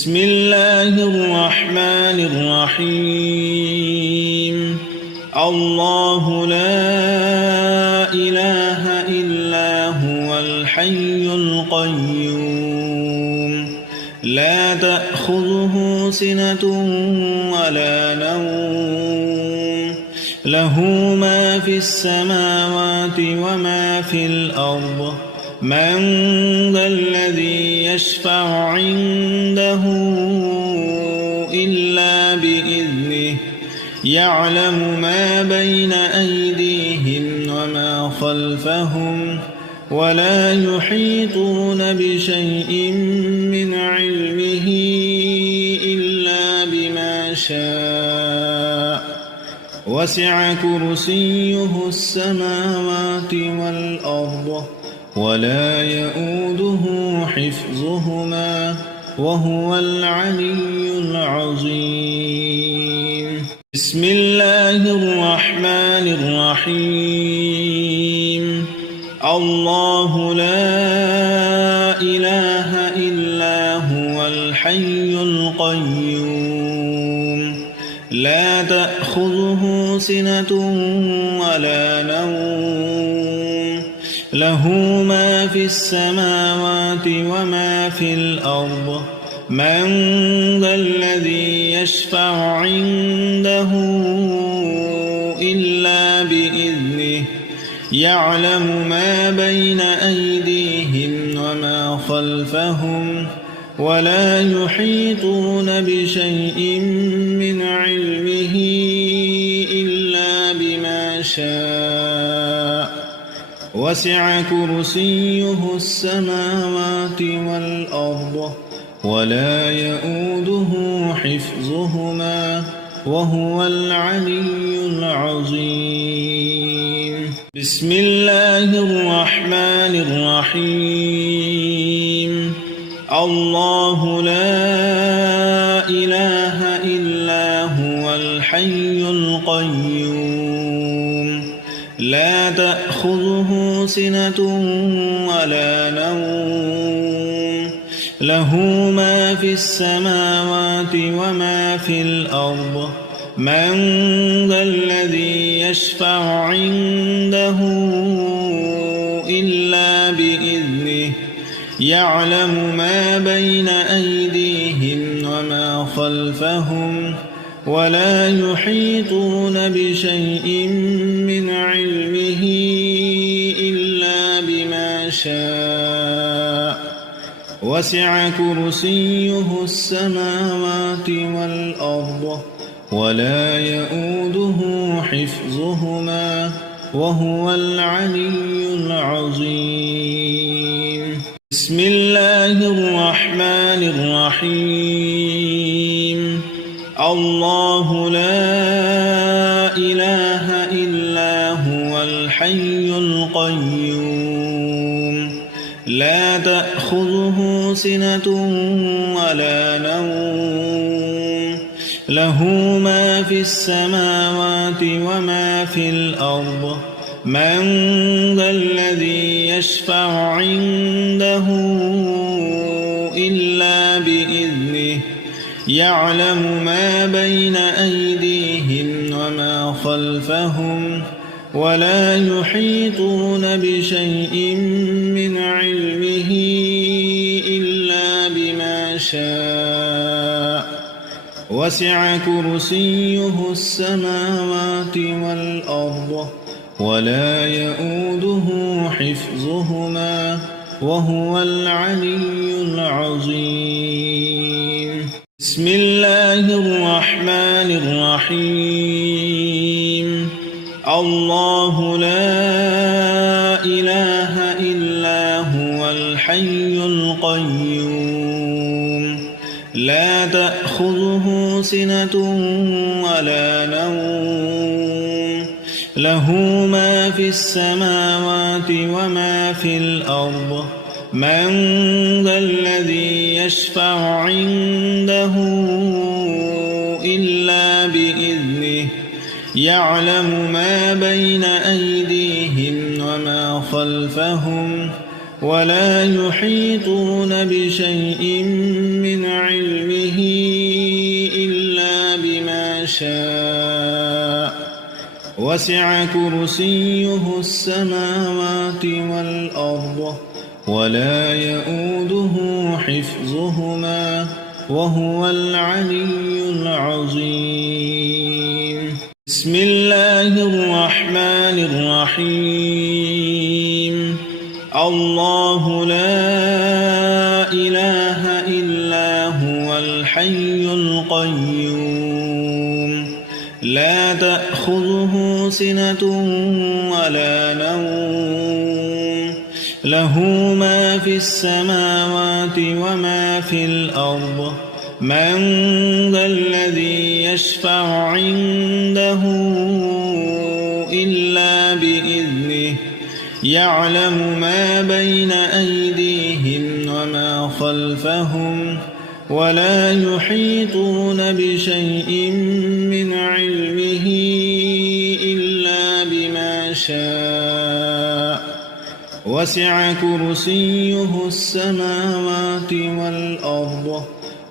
بسم الله الرحمن الرحيم الله لا إله إلا هو الحي القيوم لا تأخذه سنة ولا نوم له ما في السماوات وما في الأرض من ذا الذي يشفع عنده إلا بإذنه يعلم ما بين أيديهم وما خلفهم ولا يحيطون بشيء من علمه إلا بما شاء وسع كرسيه السماوات والأرض ولا يؤوده حفظهما وهو العلي العظيم بسم الله الرحمن الرحيم الله لا إله إلا هو الحي القيوم لا تأخذه سنة ولا نوم له ما في السماوات وما في الأرض من ذا الذي يشفع عنده إلا بإذنه يعلم ما بين أيديهم وما خلفهم ولا يحيطون بشيء من علمه إلا بما شاء وسع كرسيه السماوات والأرض ولا يؤوده حفظهما وهو العلي العظيم بسم الله الرحمن الرحيم الله لا إله إلا هو الحي القيوم لا تأخذه سنة ولا نوم له ما في السماوات وما في الأرض من ذا الذي يشفع عنده إلا بإذنه يعلم ما بين أيديهم وما خلفهم ولا يحيطون بشيء من علمه إلا بما شاء وسع كرسيه السماوات والأرض ولا يؤوده حفظهما وهو العلي العظيم بسم الله الرحمن الرحيم الله لا إله إلا هو الحي القيوم لا تأخذه سنة ولا نوم له ما في السماوات وما في الأرض من ذا الذي يشفع عنده إلا بإذنه يعلم ما بين أيديهم وما خلفهم ولا يحيطون بشيء من علمه إلا بما شاء وسع كرسيه السماوات والأرض ولا يؤوده حفظهما وهو العلي العظيم بسم الله الرحمن الرحيم الله لا إله إلا هو الحي القيوم لا تأخذه سنة ولا نوم له ما في السماوات وما في الأرض من ذا الذي يشفع عنده إلا بإذنه يعلم ما بين أيديهم وما خلفهم ولا يحيطون بشيء من علمه وسع كرسيه السماوات والأرض ولا يؤوده حفظهما وهو العلي العظيم. بسم الله الرحمن الرحيم. الله لا إله إلا هو الحي القيوم لا تأخذه سنة ولا نوم له ما في السماوات وما في الأرض من ذا الذي يشفع عنده إلا بإذنه يعلم ما بين أيديهم وما خلفهم ولا يحيطون بشيء من علمه إلا بما شاء وسع كرسيه السماوات والأرض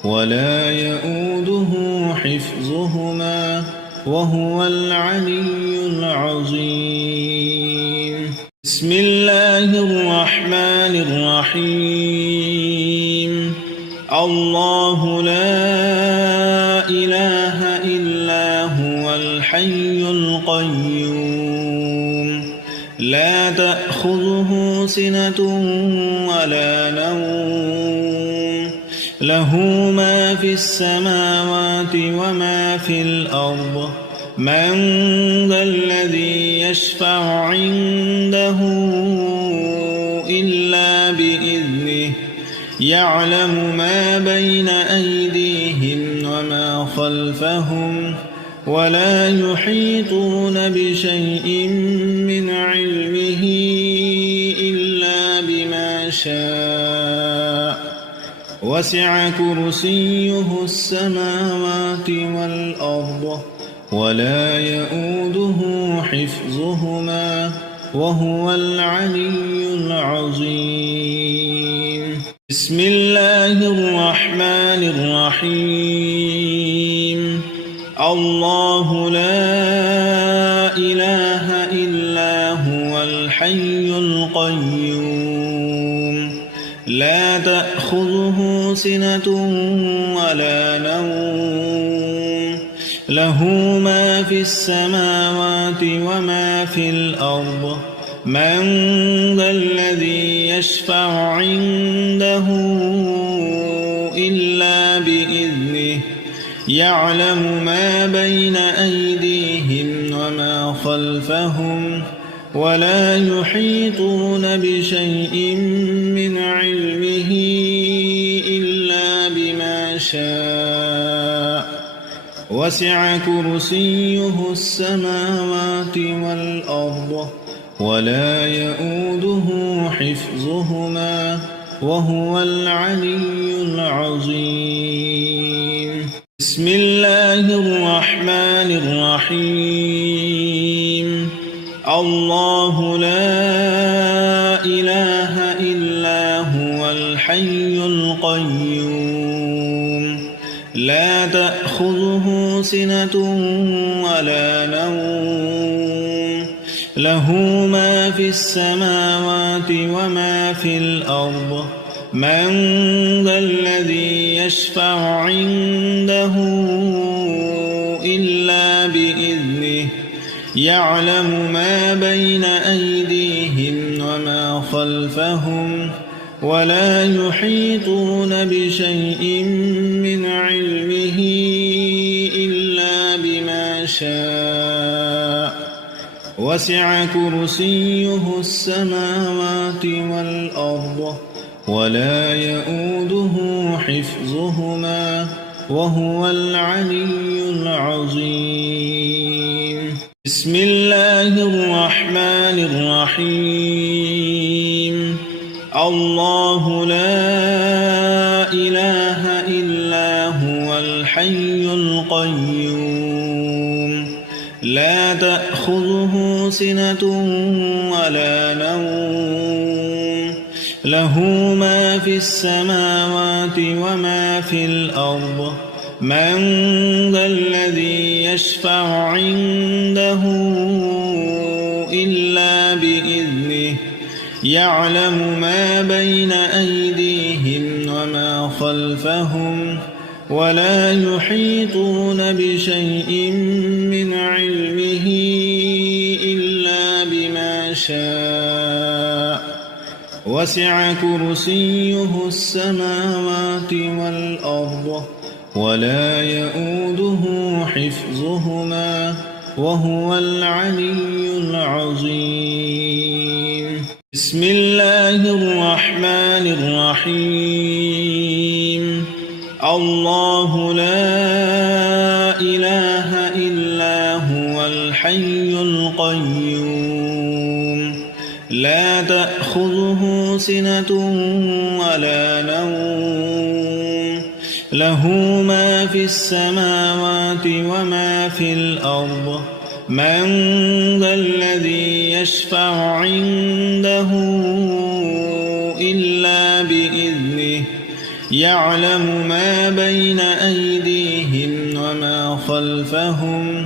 ولا يؤوده حفظهما وهو العلي العظيم. بسم الله الرحمن الرحيم. الله لا إله إلا هو الحي القيوم لا تأخذه سنة ولا نوم له ما في السماوات وما في الأرض من ذا الذي يشفع عنده إلا بإذنه يعلم ما بين أيديهم وما خلفهم ولا يحيطون بشيء من علمه إلا بما شاء وسع كرسيه السماوات والأرض ولا يؤوده حفظهما وهو العلي العظيم. بسم الله الرحمن الرحيم. الله لا إله إلا هو الحي القيوم لا تأخذه سنة ولا نوم له ما في السماوات وما في الأرض من ذا الذي يشفع عنده إلا بإذنه يعلم ما بين أيديهم وما خلفهم ولا يحيطون بشيء من علمه إلا بما شاء وسع كرسيه السماوات والأرض ولا يؤوده حفظهما وهو العلي العظيم. بسم الله الرحمن الرحيم. الله لا إله إلا هو الحي القيوم لا تأخذه سنة ولا نوم له ما في السماوات وما في الأرض من ذا الذي يشفع عنده إلا بإذنه يعلم ما بين أيديهم وما خلفهم ولا يحيطون بشيء من علمه إلا بما شاء وسع كرسيه السماوات والأرض ولا يؤوده حفظهما وهو العلي العظيم. بسم الله الرحمن الرحيم. الله لا إله إلا هو الحي القيوم لا تأخذه سنة ولا نوم له ما في السماوات وما في الأرض من ذا الذي يشفع عنده إلا بإذنه يعلم ما بين أيديهم وما خلفهم ولا يحيطون بشيء من علمه إلا بما شاء وسع كرسيه السماوات والأرض ولا يؤوده حفظهما وهو العلي العظيم. بسم الله الرحمن الرحيم. الله لا إله إلا هو الحي القيوم لا تأخذه سنة ولا نوم له ما في السماوات وما في الأرض من ذا الذي يشفع عنده إلا بإذنه يعلم ما بين أيديهم وما خلفهم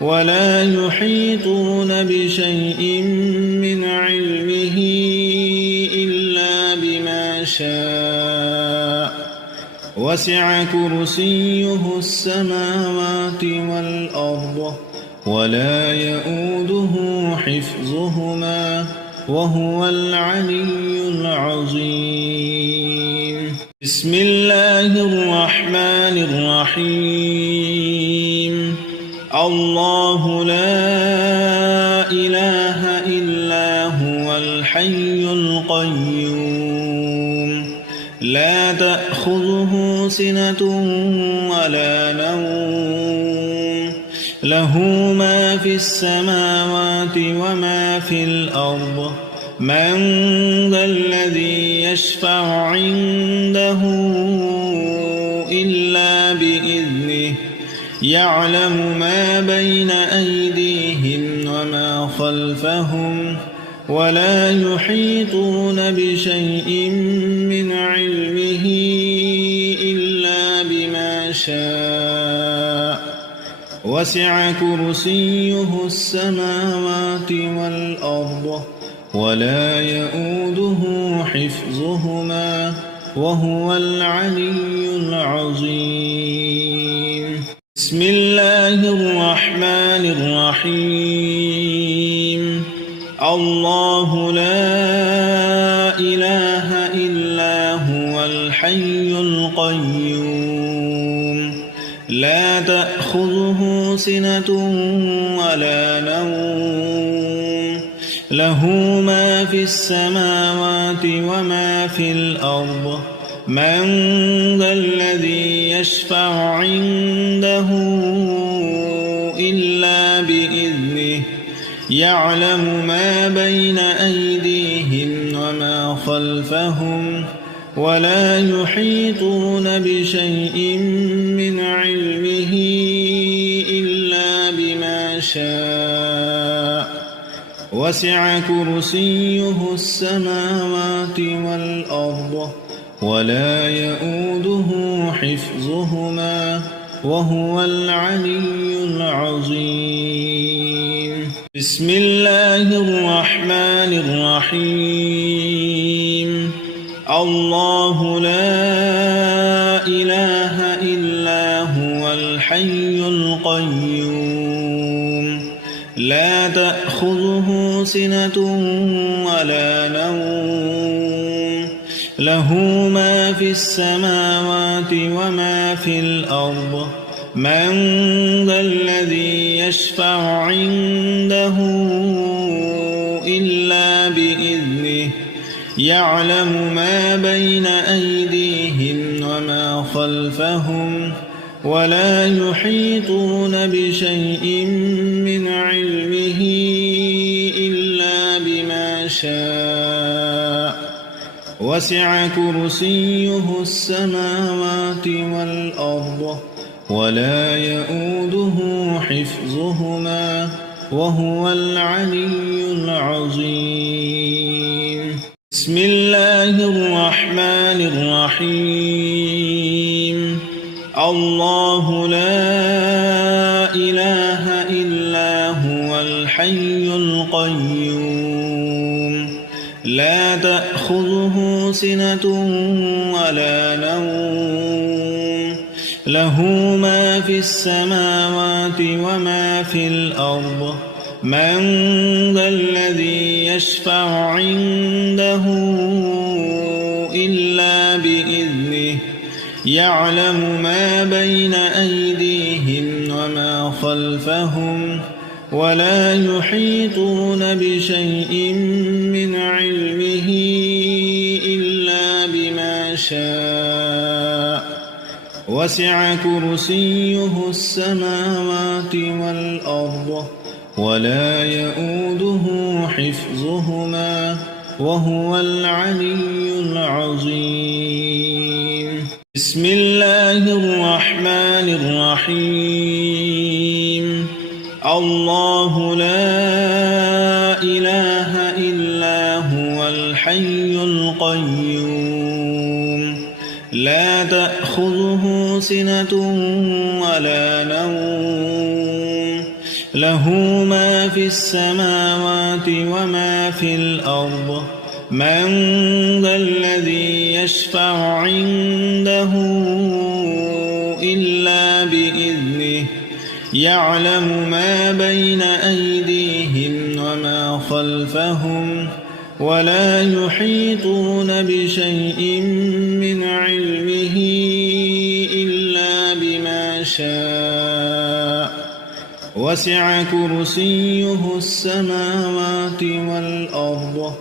ولا يحيطون بشيء من علمه إلا بما شاء وسع كرسيه السماوات والأرض ولا يؤوده حفظهما وهو العلي العظيم. بسم الله الرحمن الرحيم. الله لا إله إلا هو الحي القيوم لا تأخذه سنة ولا نوم له ما في السماوات وما في الأرض من ذا الذي يشفع عنده إلا بإذنه يعلم ما بين أيديهم وما خلفهم ولا يحيطون بشيء من علمه إلا بما شاء وسع كرسيه السماوات والأرض ولا يؤوده حفظهما وهو العلي العظيم. بسم الله الرحمن الرحيم. الله لا إله إلا هو الحي القيوم لا تأخذه سنة ولا نوم له ما في السماوات وما في الأرض من ذا الذي يشفع عنده إلا بإذنه يعلم ما بين أيديهم وما خلفهم ولا يحيطون بشيء من علمه إلا بما شاء وسع كرسيه السماوات والأرض ولا يؤوده حفظهما وهو العلي العظيم. بسم الله الرحمن الرحيم. الله لا إله إلا هو الحي القيوم لا تأخذه سنة ولا نوم له ما في السماوات وما في الأرض من ذا الذي يشفع عنده إلا بإذنه يعلم ما بين أيديهم وما خلفهم ولا يحيطون بشيء من علمه إلا بما شاء وسع كرسيه السماوات والأرض ولا يؤوده حفظهما وهو العلي العظيم. بسم الله الرحمن الرحيم. الله لا إله إلا هو الحي القيوم لا تأخذه سنة ولا نوم له ما في السماوات وما في الأرض من ذا الذي يشفع عنده إلا بإذنه يعلم ما بين أيديهم وما خلفهم ولا يحيطون بشيء من علمه إلا بما شاء وسع كرسيه السماوات والأرض ولا يؤوده حفظهما وهو العلي العظيم بسم الله الرحمن الرحيم الله لا إله إلا هو الحي القيوم لا تأخذه سنة ولا نوم له ما في السماوات وما في الأرض من ذا الذي يشفع عنده إلا بإذنه يعلم ما بين أيديهم وما خلفهم ولا يحيطون بشيء من علمه إلا بما شاء وسع كرسيه السماوات والأرض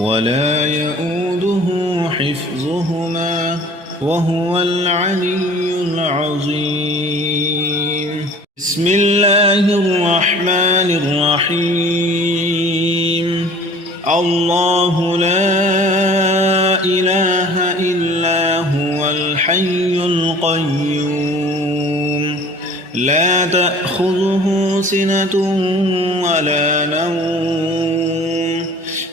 ولا يؤوده حفظهما وهو العلي العظيم بسم الله الرحمن الرحيم الله لا إله إلا هو الحي القيوم لا تأخذه سنة ولا نوم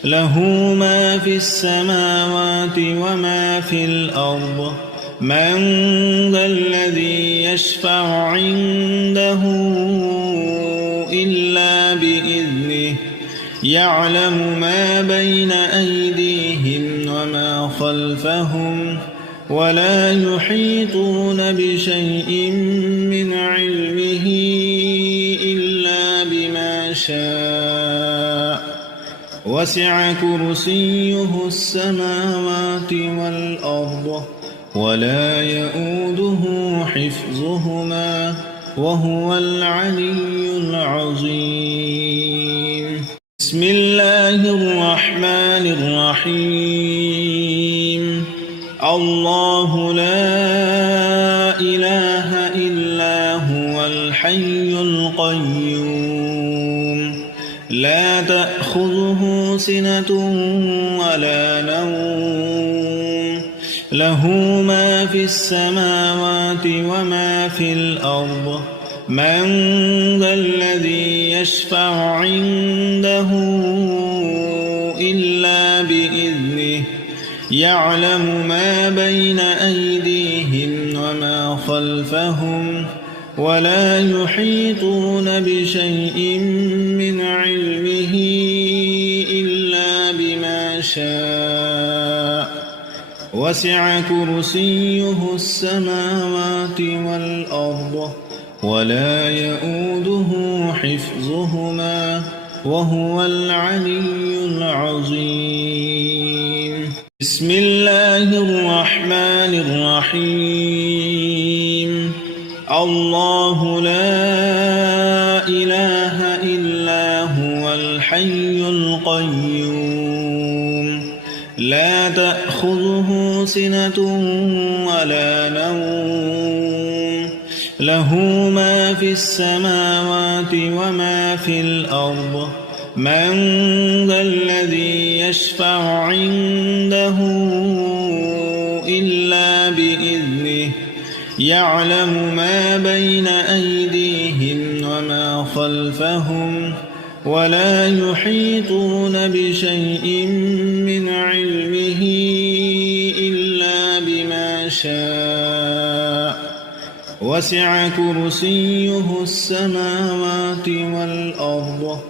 له ما في السماوات وما في الأرض من ذا الذي يشفع عنده إلا بإذنه يعلم ما بين أيديهم وما خلفهم ولا يحيطون بشيء من علمه إلا بما شاء وسع كرسيه السماوات والأرض ولا يؤوده حفظهما وهو العلي العظيم بسم الله الرحمن الرحيم الله لا إله إلا هو الحي القيوم لا تأخذه سنة ولا نوم له ما في السماوات وما في الأرض من ذا الذي يشفع عنده إلا بإذنه يعلم ما بين أيديهم وما خلفهم ولا يحيطون بشيء من علمه إلا بما شاء وسع كرسيه السماوات والأرض ولا يؤوده حفظهما وهو العلي العظيم بسم الله الرحمن الرحيم الله لا إله إلا هو الحي القيوم لا تأخذه سنة ولا نوم له ما في السماوات وما في الأرض من ذا الذي يشفع عنده إلا بإذنه يعلم ما بين أيديهم وما خلفهم ولا يحيطون بشيء من علمه إلا بما شاء وسع كرسيه السماوات والأرض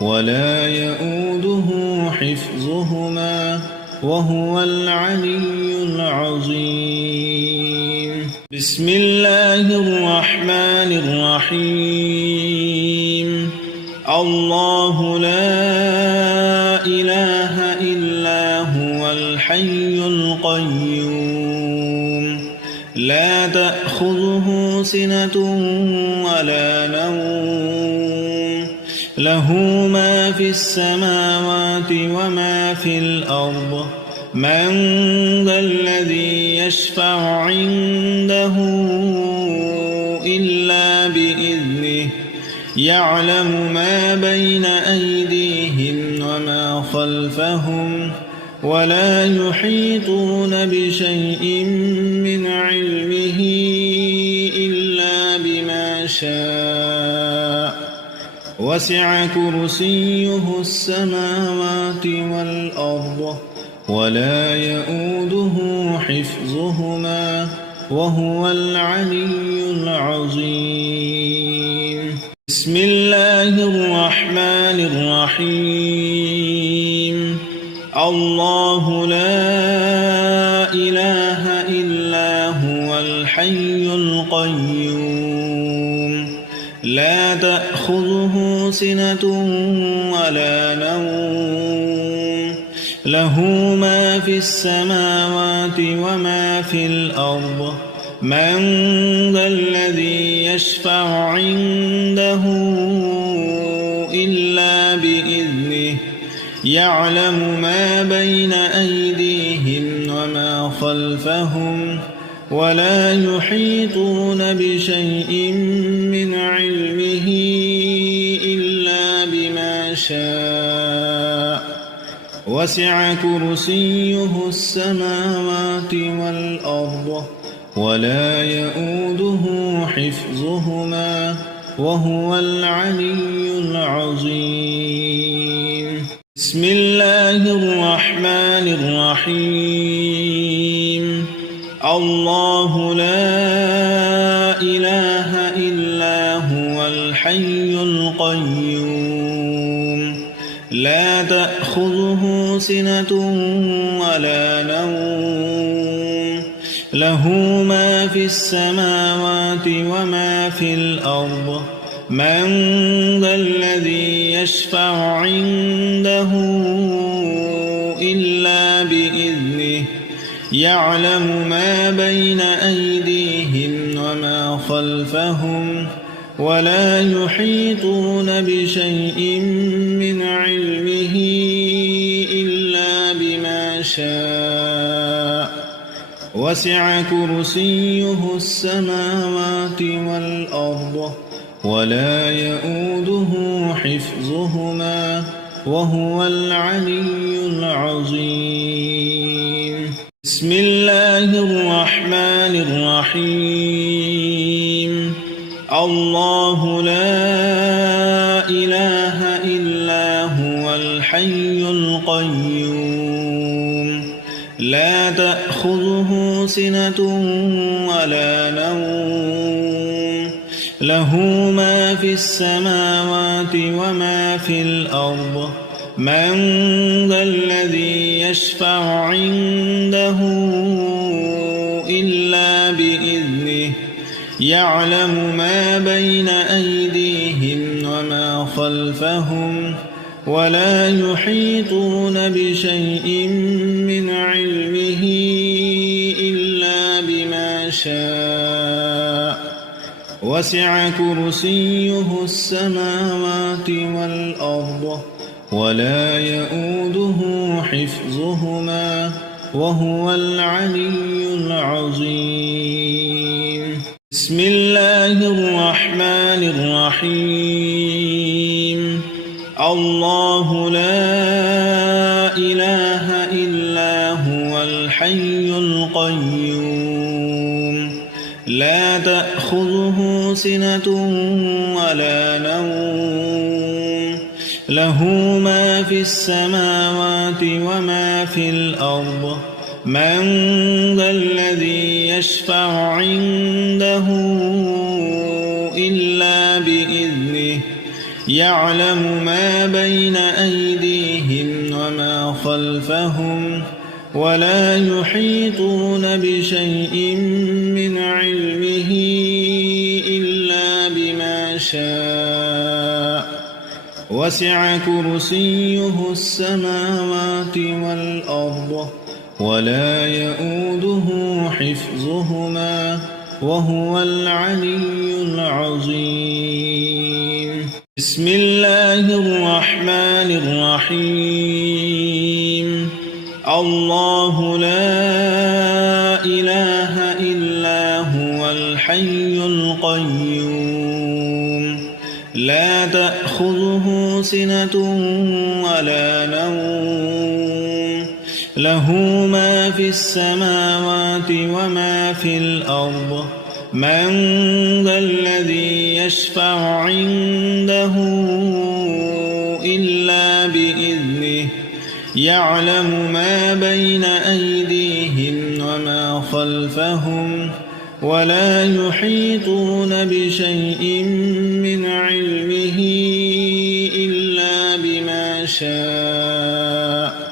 ولا يؤوده حفظهما وهو العلي العظيم. بسم الله الرحمن الرحيم. الله لا إله إلا هو الحي القيوم لا تأخذه سنة ولا نوم له ما في السماوات وما في الأرض من ذا الذي يشفع عنده إلا بإذنه يعلم ما بين أيديهم وما خلفهم ولا يحيطون بشيء من علمه إلا بما شاء وسع كرسيه السماوات والأرض ولا يؤوده حفظهما وهو العلي العظيم. بسم الله الرحمن الرحيم. الله لا إله إلا هو الحي القيوم لا تأخذه سنة ولا نوم له ما في السماوات وما في الأرض من ذا الذي يشفع عنده إلا بإذنه يعلم ما بين أيديهم وما خلفهم ولا يحيطون بشيء من علمه إلا بما شاء وسع كرسيه السماوات والأرض ولا يؤوده حفظهما وهو العلي العظيم. بسم الله الرحمن الرحيم. الله لا إله إلا هو الحي القيوم لا تأخذه سنة ولا نوم له ما في السماوات وما في الأرض من ذا الذي يشفع عنده إلا بإذنه يعلم ما بين أيديهم وما خلفهم ولا يحيطون بشيء من علمه إلا بما شاء وسع كرسيه السماوات والأرض ولا يؤوده حفظهما وهو العلي العظيم. بسم الله الرحمن الرحيم. الله لا إله إلا هو الحي القيوم لا تأخذه سنة ولا نوم له ما في السماوات وما في الأرض من ذا الذي يشفع عنده إلا بإذنه يعلم ما بين أيديهم وما خلفهم ولا يحيطون بشيء من علمه إلا بما شاء وسع كرسيه السماوات والأرض ولا يؤوده حفظهما وهو العلي العظيم. بسم الله الرحمن الرحيم. الله لا إله إلا هو الحي القيوم لا تأخذه سنة ولا نوم له ما في السماوات وما في الأرض من ذا الذي يشفع عنده إلا بإذنه يعلم ما بين أيديهم وما خلفهم ولا يحيطون بشيء من علمه إلا بما شاء وسع كرسيه السماوات والأرض ولا يؤوده حفظهما وهو العلي العظيم. بسم الله الرحمن الرحيم. الله لا إله إلا هو الحي القيوم لا تأخذه سنة ولا نوم له ما في السماوات وما في الأرض من ذا الذي يشفع عنده إلا بإذنه يعلم ما بين أيديهم وما خلفهم ولا يحيطون بشيء من علمه إلا بما شاء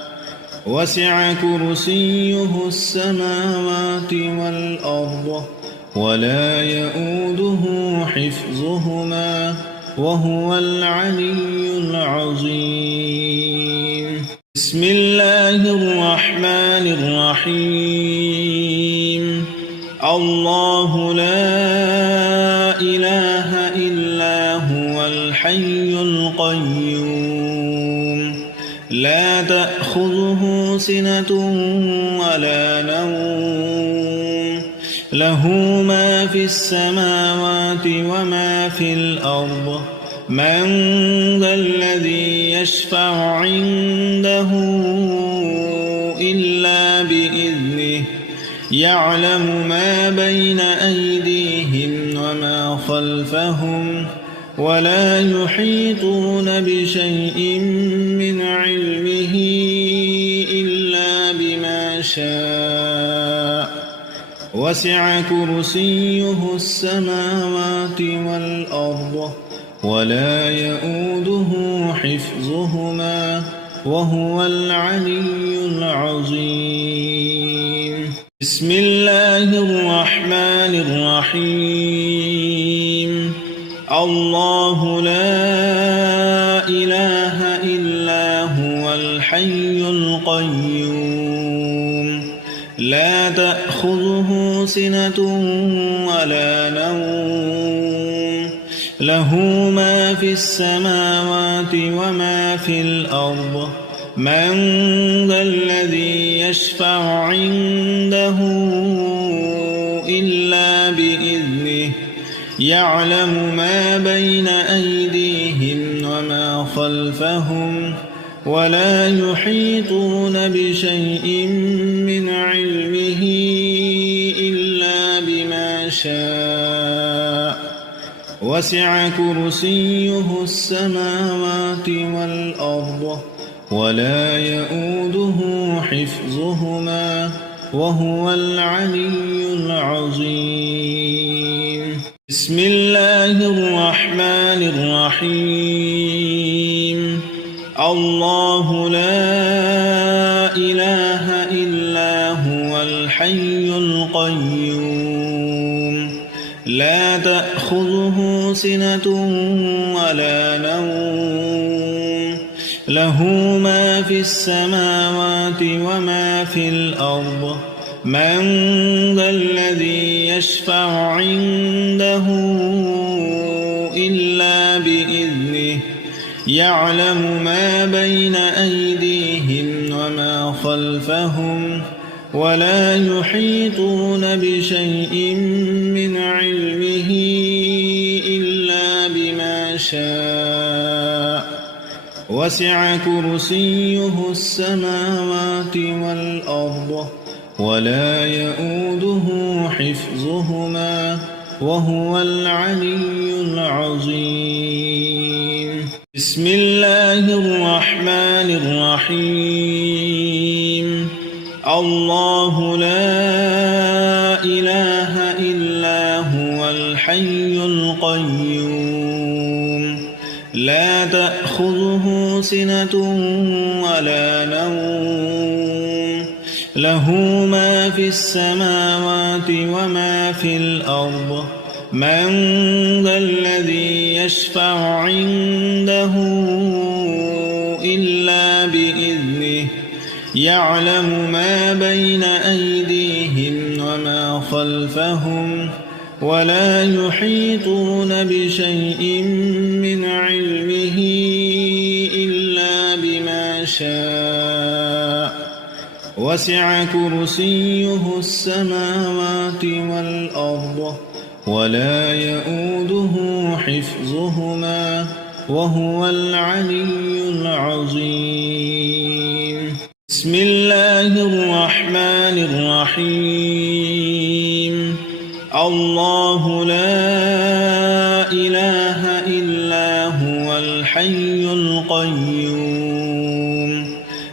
وسع كرسيه السماوات والأرض ولا يؤوده حفظهما وهو العلي العظيم. بسم الله الرحمن الرحيم. الله لا إله إلا هو الحي القيوم لا تأخذه سنة ولا نوم له ما في السماوات وما في الأرض من ذا الذي يشفع عنده إلا بإذنه يعلم ما بين أيديهم وما خلفهم ولا يحيطون بشيء من علمه إلا بما شاء وسع كرسيه السماوات والأرض ولا يؤوده حفظهما وهو العلي العظيم. بسم الله الرحمن الرحيم. الله لا إله إلا هو الحي القيوم لا تأخذه سنة ولا نوم له ما في السماوات وما في الأرض من ذا الذي يشفع عنده إلا بإذنه يعلم ما بين أيديهم وما خلفهم ولا يحيطون بشيء من علمه إلا بما شاء وسع كرسيه السماوات والأرض ولا يؤوده حفظهما وهو العلي العظيم. بسم الله الرحمن الرحيم. الله لا إله إلا هو الحي القيوم لا تأخذه سنة ولا نوم له ما في السماوات وما في الأرض من ذا الذي يشفع عنده إلا بإذنه يعلم ما بين أيديهم وما خلفهم ولا يحيطون بشيء من علمه إلا بما شاء وسع كرسيه السماوات والأرض ولا يؤوده حفظهما وهو العلي العظيم. بسم الله الرحمن الرحيم. الله لا إله إلا هو الحي القيوم لا تأخذه سنة ولا نوم له ما في السماوات وما في الأرض من ذا الذي يشفع عنده إلا بإذنه يعلم ما بين أيديهم وما خلفهم ولا يحيطون بشيء من علمه إلا بما شاء وسع كرسيه السماوات والأرض ولا يؤوده حفظهما وهو العلي العظيم. بسم الله الرحمن الرحيم. الله لا إله إلا هو الحي القيوم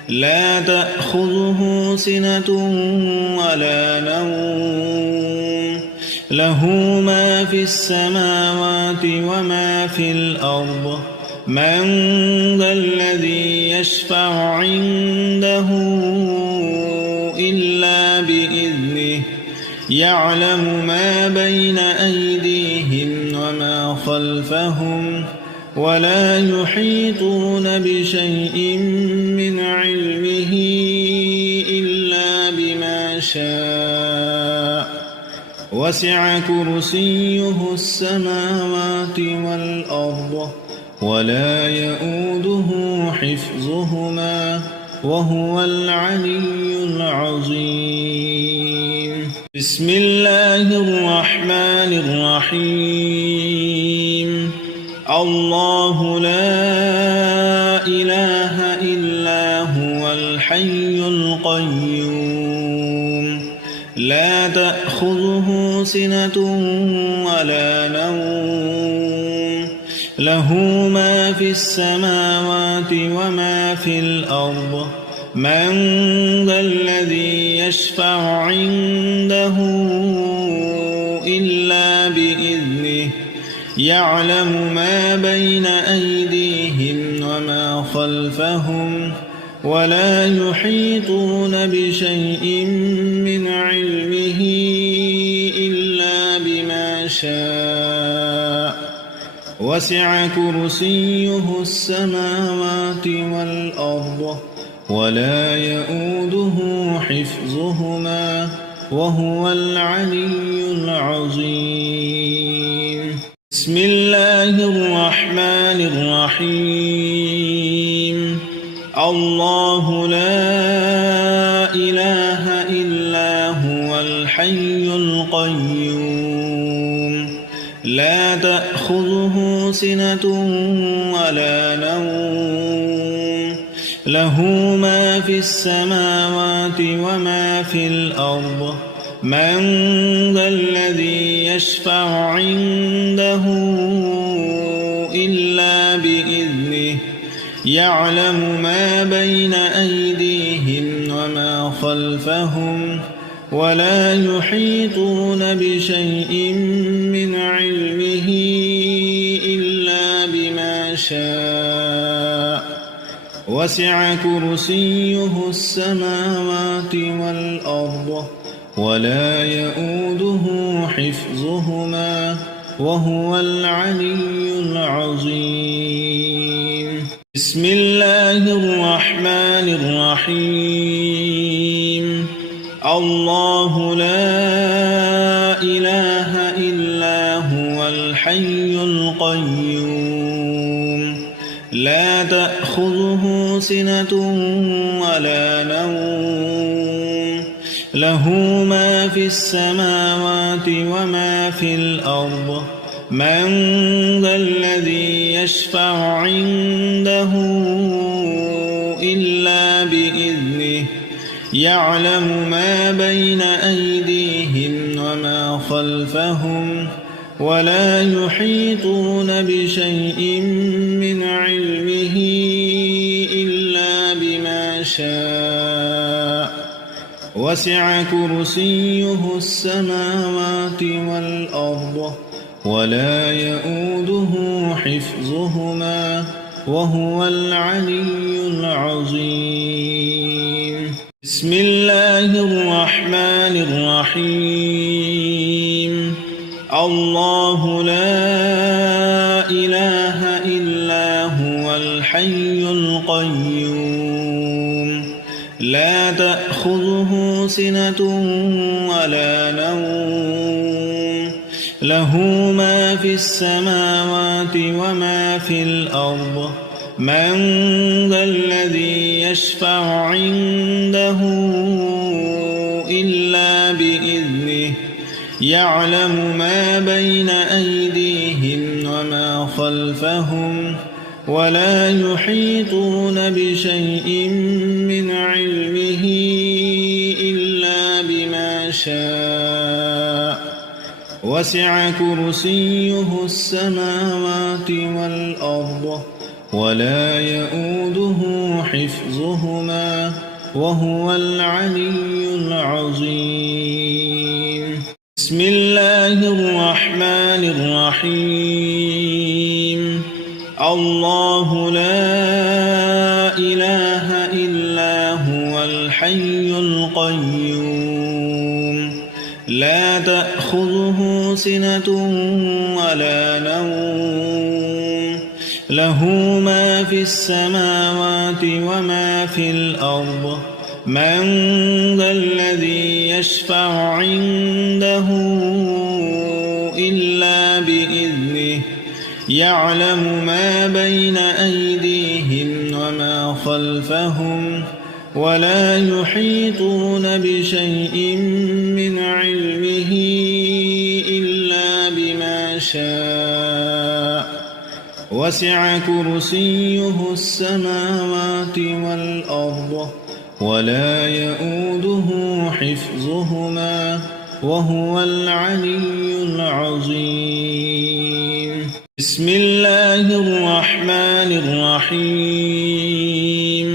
لا تأخذه سنة ولا نوم له ما في السماوات وما في الأرض من ذا الذي يشفع عنده إلا بإذنه يعلم ما بين أيديهم وما خلفهم ولا يحيطون بشيء من علمه إلا بما شاء وسع كرسيه السماوات والأرض ولا يؤوده حفظهما وهو العلي العظيم. بسم الله الرحمن الرحيم. الله لا إله إلا هو الحي القيوم لا تأخذه سنة ولا نوم له ما في السماوات وما في الأرض من ذا الذي يشفع عنده إلا بإذنه يعلم ما بين أيديهم وما خلفهم ولا يحيطون بشيء من علمه إلا بما شاء وسع كرسيه السماوات والأرض ولا يؤوده حفظهما وهو العلي العظيم. بسم الله الرحمن الرحيم. الله لا إله إلا هو الحي القيوم لا تأخذه سنة ولا نوم له ما في السماوات وما في الأرض من ذا الذي يشفع عنده إلا بإذنه يعلم ما بين أيديهم وما خلفهم ولا يحيطون بشيء من علمه إلا بما شاء وسع كرسيه السماوات والأرض ولا يؤوده حفظهما وهو العلي العظيم. بسم الله الرحمن الرحيم. الله لا إله إلا هو الحي القيوم لا تأخذه سنة ولا نوم له ما في السماوات وما في الأرض من ذا الذي يشفع عنده إلا بإذنه يعلم ما بين أيديهم وما خلفهم ولا يحيطون بشيء من علمه إلا بما شاء وسع كرسيه السماوات والأرض ولا يؤوده حفظهما وهو العلي العظيم. بسم الله الرحمن الرحيم. الله لا إله إلا هو الحي القيوم لا تأخذه سنة ولا نوم له ما في السماوات وما في الأرض من ذا الذي يشفع عنده إلا بإذنه يعلم ما بين أيديهم وما خلفهم ولا يحيطون بشيء من علمه إلا بما شاء وسع كرسيه السماوات والأرض ولا يؤوده حفظهما وهو العلي العظيم. بسم الله الرحمن الرحيم. الله لا إله إلا هو الحي القيوم لا تأخذه سنة ولا نوم له ما في السماوات وما في الأرض من ذا الذي يشفع عنده إلا بإذنه يعلم ما بين أيديهم وما خلفهم ولا يحيطون بشيء من علمه إلا بما شاء وسع كرسيه السماوات والأرض ولا يؤوده حفظهما وهو العلي العظيم. بسم الله الرحمن الرحيم.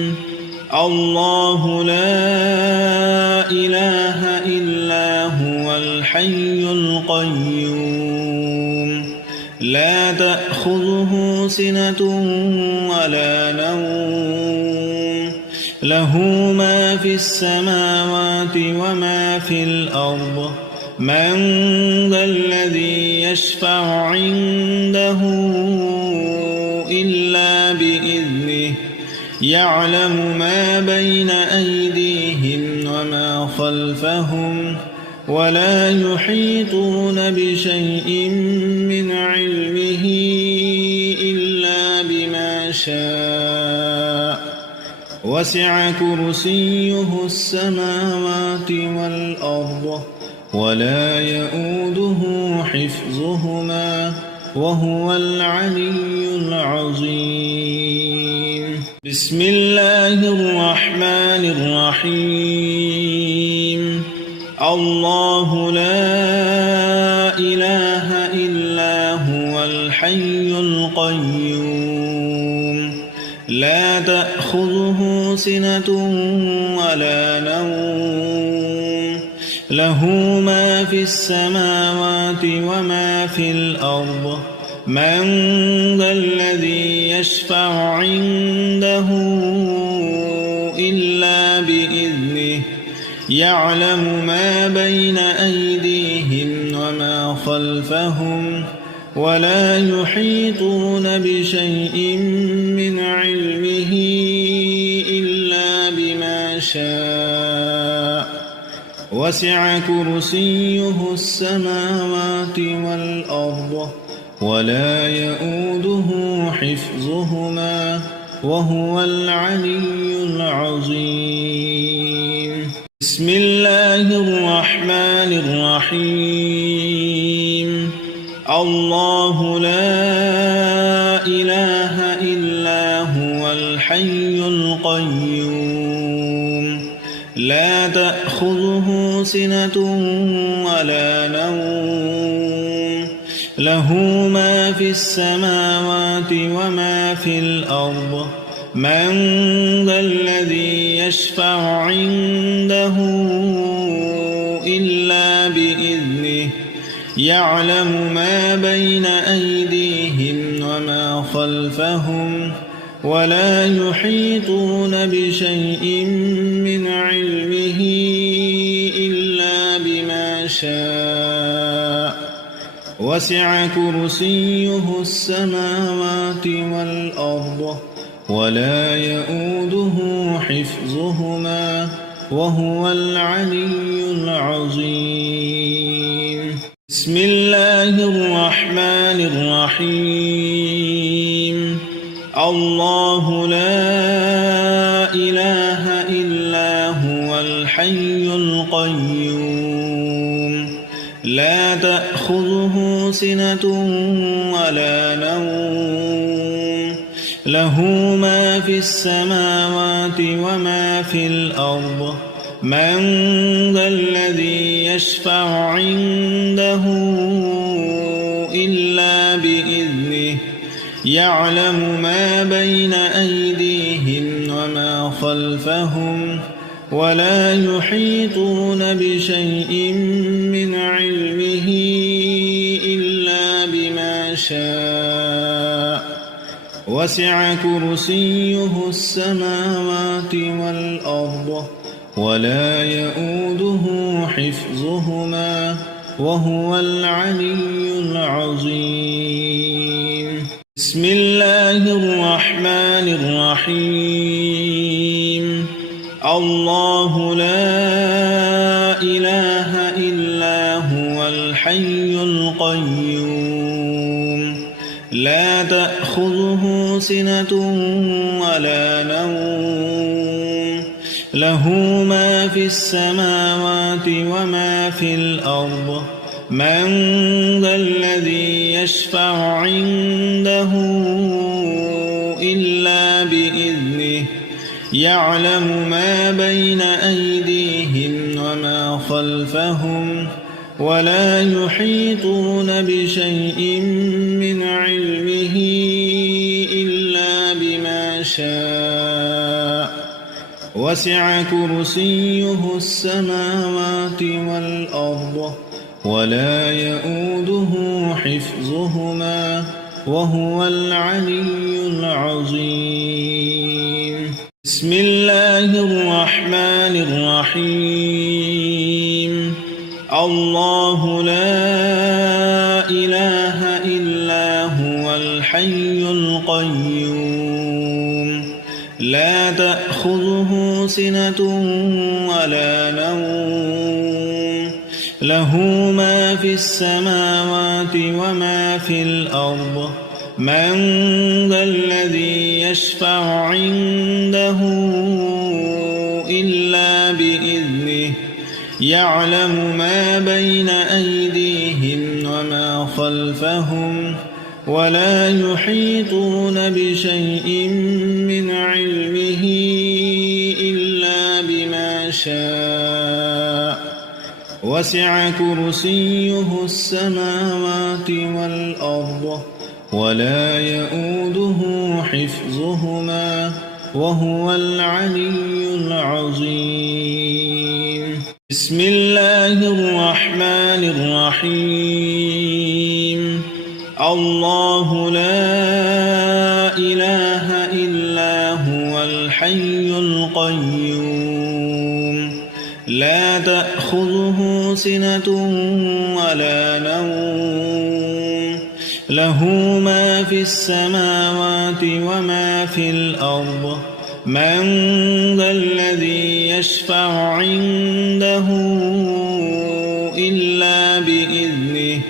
الله لا إله إلا هو الحي القيوم لا تأخذه سنة ولا نوم له ما في السماوات وما في الأرض من ذا الذي يشفع عنده إلا بإذنه يعلم ما بين أيديهم وما خلفهم ولا يحيطون بشيء من علمه إلا بما شاء وسع كرسيه السماوات والأرض ولا يؤوده حفظهما وهو العلي العظيم. بسم الله الرحمن الرحيم. الله لا إله إلا هو الحي القيوم لا تأخذه سنة ولا نوم له ما في السماوات وما في الأرض من ذا الذي يشفع عنده إلا بإذنه يعلم ما بين أيديهم وما خلفهم ولا يحيطون بشيء من علمه إلا بما شاء وسع كرسيه السماوات والأرض ولا يؤوده حفظهما وهو العلي العظيم. بسم الله الرحمن الرحيم. الله لا إله إلا هو الحي القيوم لا تأخذه سنة ولا نوم له ما في السماوات وما في الأرض من ذا الذي يشفع عنده إلا بإذنه يعلم ما بين أيديهم وما خلفهم ولا يحيطون بشيء من علمه إلا بما شاء وسع كرسيه السماوات والأرض ولا يؤوده حفظهما وهو العلي العظيم. بسم الله الرحمن الرحيم. الله لا إله إلا هو الحي القيوم لا تأخذه سنة ولا نوم له ما في السماوات وما في الأرض من ذا الذي يشفع عنده إلا بإذنه يعلم ما بين أيديهم وما خلفهم ولا يحيطون بشيء من علمه إلا بما شاء وسع كرسيه السماوات والأرض ولا يؤوده حفظهما وهو العلي العظيم. بسم الله الرحمن الرحيم. الله لا إله إلا هو الحي القيوم لا تأخذه سنة ولا نوم له ما في السماوات وما في الأرض من ذا الذي يشفع عنده إلا بإذنه يعلم ما بين أيديهم وما خلفهم ولا يحيطون بشيء من علمه إلا بما شاء وسع كرسيه السماوات والأرض ولا يؤوده حفظهما وهو العلي العظيم. بسم الله الرحمن الرحيم. الله لا إله إلا هو الحي القيوم لا تأخذه سنة ولا نوم له ما في السماوات وما في الأرض من ذا الذي يشفع عنده إلا بإذنه يعلم ما بين أيديهم وما خلفهم ولا يحيطون بشيء من علمه إلا بما شاء وسع كرسيه السماوات والأرض ولا يؤوده حفظهما وهو العلي العظيم. بسم الله الرحمن الرحيم. الله لا إله إلا هو الحي القيوم لا تأخذه سنة ولا نوم له ما في السماوات وما في الأرض من ذا الذي يشفع عنده إلا بإذنه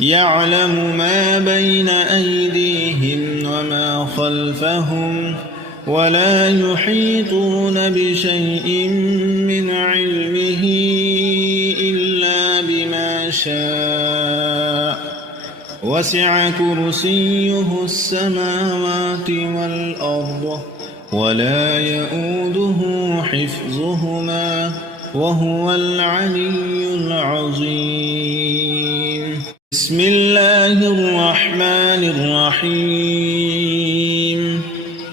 يعلم ما بين أيديهم وما خلفهم ولا يحيطون بشيء من علمه إلا بما شاء وسع كرسيه السماوات والأرض ولا يؤوده حفظهما وهو العلي العظيم. بسم الله الرحمن الرحيم.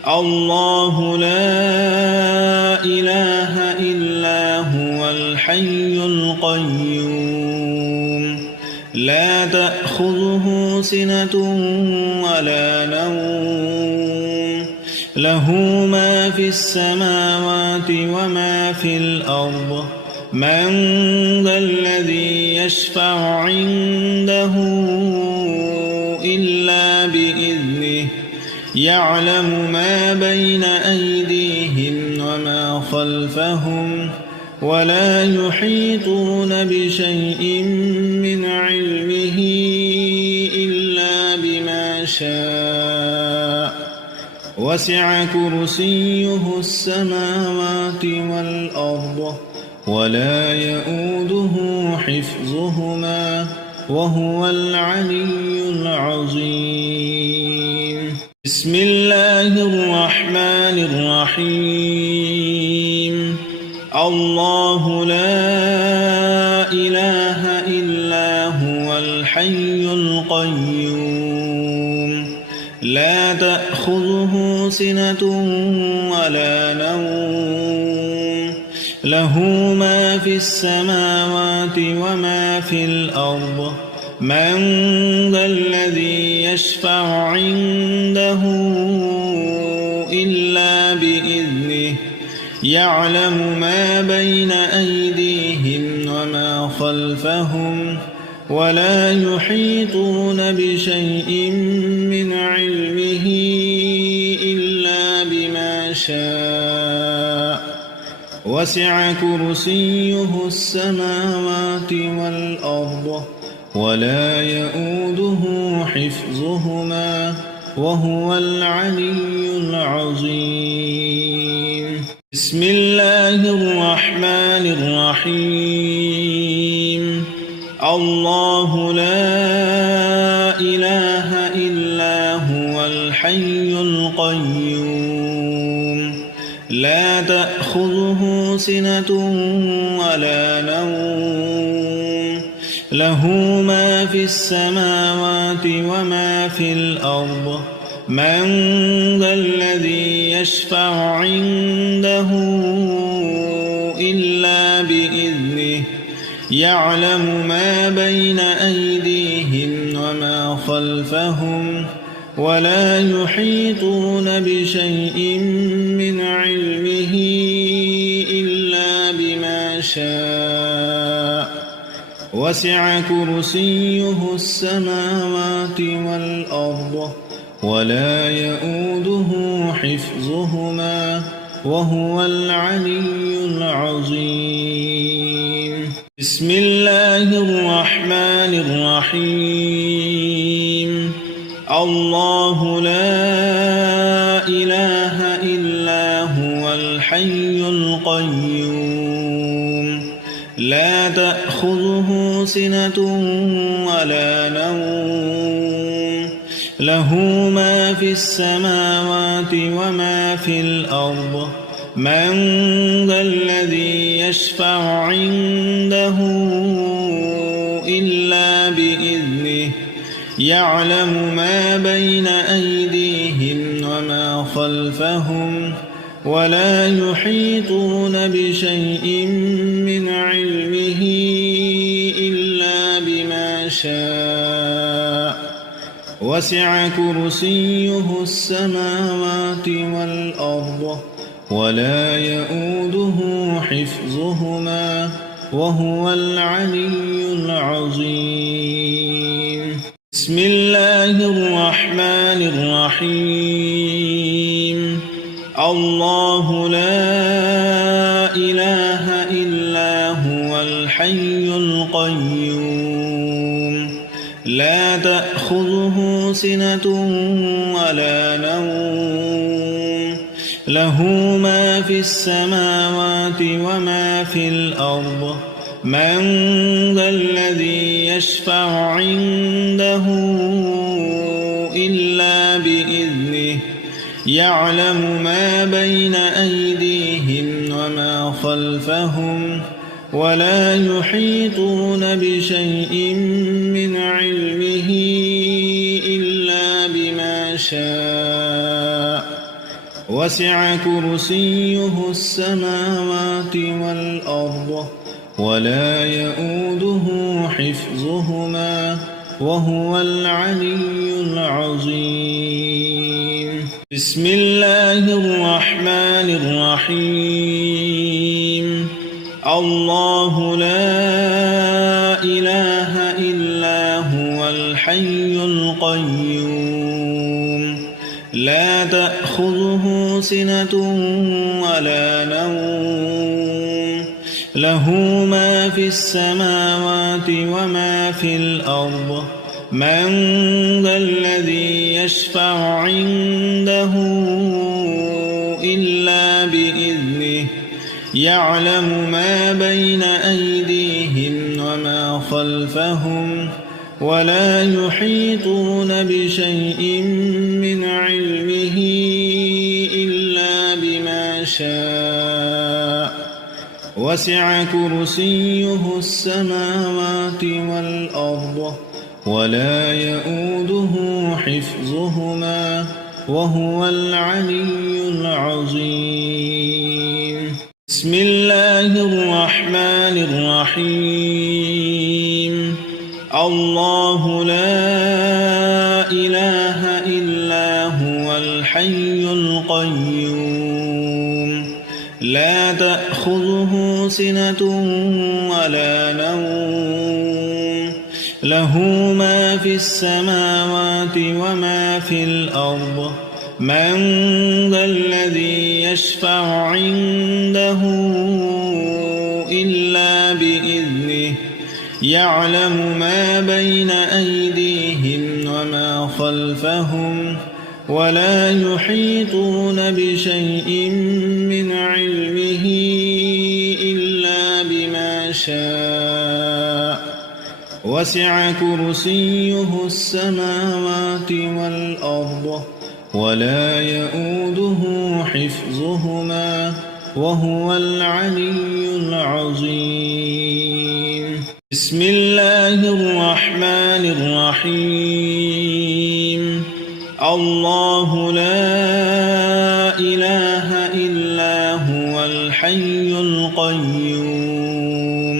الله لا إله إلا هو الحي القيوم لا سِنَةٌ وَلَا نَوْمٌ لَهُ مَا فِي السَّمَاوَاتِ وَمَا فِي الْأَرْضِ مَنْ ذَا الَّذِي يَشْفَعُ عِنْدَهُ إِلَّا بِإِذْنِهِ يَعْلَمُ مَا بَيْنَ أَيْدِيهِمْ وَمَا خَلْفَهُمْ وَلَا يُحِيطُونَ بِشَيْءٍ مِّنْ عِلْمِهِ إِلَّا بِمَا شَاءَ وَسِعَ كُرْسِيُّهُ السَّمَاوَاتِ وَالْأَرْضَ وَلَا يَئُودُهُ حِفْظُهُمَا وَهُوَ الْعَلِيُّ الْعَظِيمُ. بسم الله الرحمن الرحيم. الله لا إله إلا هو الحي القيوم لا تأخذه سنة ولا نوم له ما في السماوات وما في الأرض من ذا الذي يشفع عنده إلا بإذنه يعلم ما بين أيديهم وما خلفهم ولا يحيطون بشيء من علمه إلا بما شاء وسع كرسيه السماوات والأرض ولا يؤوده حفظهما وهو العلي العظيم. بسم الله الرحمن الرحيم. الله لا إله إلا هو الحي القيوم لا تأخذه سنة ولا نوم له ما في السماوات وما في الأرض من ذا الذي يشفع عنده إلا بإذنه يعلم ما بين أيديهم وما خلفهم ولا يحيطون بشيء من علمه إلا بما شاء وسع كرسيه السماوات والأرض ولا يؤوده حفظهما وهو العلي العظيم. بسم الله الرحمن الرحيم. الله لا إله إلا هو الحي القيوم لا تأخذه سنة ولا نوم له ما في السماوات وما في الأرض من ذا الذي يشفع عنده إلا بإذنه يعلم ما بين أيديهم وما خلفهم ولا يحيطون بشيء من علمه إلا بما شاء وسع كرسيه السماوات والأرض ولا يؤوده حفظهما وهو العلي العظيم. بسم الله الرحمن الرحيم. الله لا إله إلا هو الحي القيوم لا تأخذه سنة ولا نوم له ما في السماوات وما في الأرض من ذا الذي يشفع عنده إلا بإذنه يعلم ما بين أيديهم وما خلفهم ولا يحيطون بشيء من علمه إلا بما شاء وسع كرسيه السماوات والأرض ولا يؤوده حفظهما وهو العلي العظيم. بسم الله الرحمن الرحيم. الله لا إله إلا هو الحي القيوم لا تأخذه سنة ولا نوم له ما في السماوات وما في الأرض من ذا الذي يشفع عنده إلا بإذنه يعلم ما بين أيديهم وما خلفهم ولا يحيطون بشيء من علمه إلا بما شاء وسع كرسيه السماوات والأرض ولا يؤوده حفظهما وهو العلي العظيم. بسم الله الرحمن الرحيم. الله لا إله إلا هو الحي القيوم لا تأخذه سنة ولا نوم له ما في السماوات وما في الأرض من ذا الذي يشفع عنده إلا بإذنه يعلم ما بين أيديهم وما خلفهم ولا يحيطون بشيء من علمه إلا بما شاء وسع كرسيه السماوات والأرض ولا يؤوده حفظهما وهو العلي العظيم. بسم الله الرحمن الرحيم. الله لا إله إلا هو الحي القيوم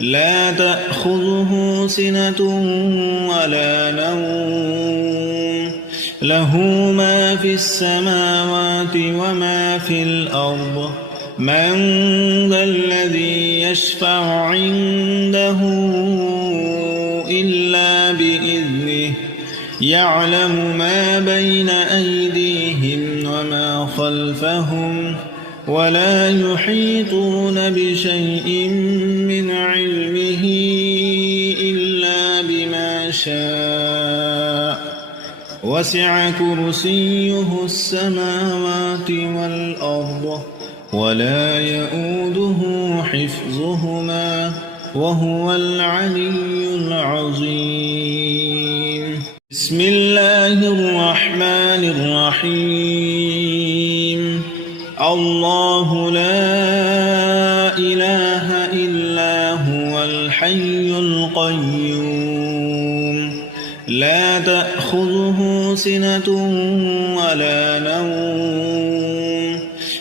لا تأخذه سنة ولا نوم له ما في السماوات وما في الأرض من ذا الذي يشفع عنده إلا بإذنه يعلم ما بين أيديهم وما خلفهم ولا يحيطون بشيء من علمه إلا بما شاء وسع كرسيه السماوات والأرض ولا يؤوده حفظهما وهو العلي العظيم. بسم الله الرحمن الرحيم. الله لا إله إلا هو الحي القيوم لا تأخذه سنة ولا نوم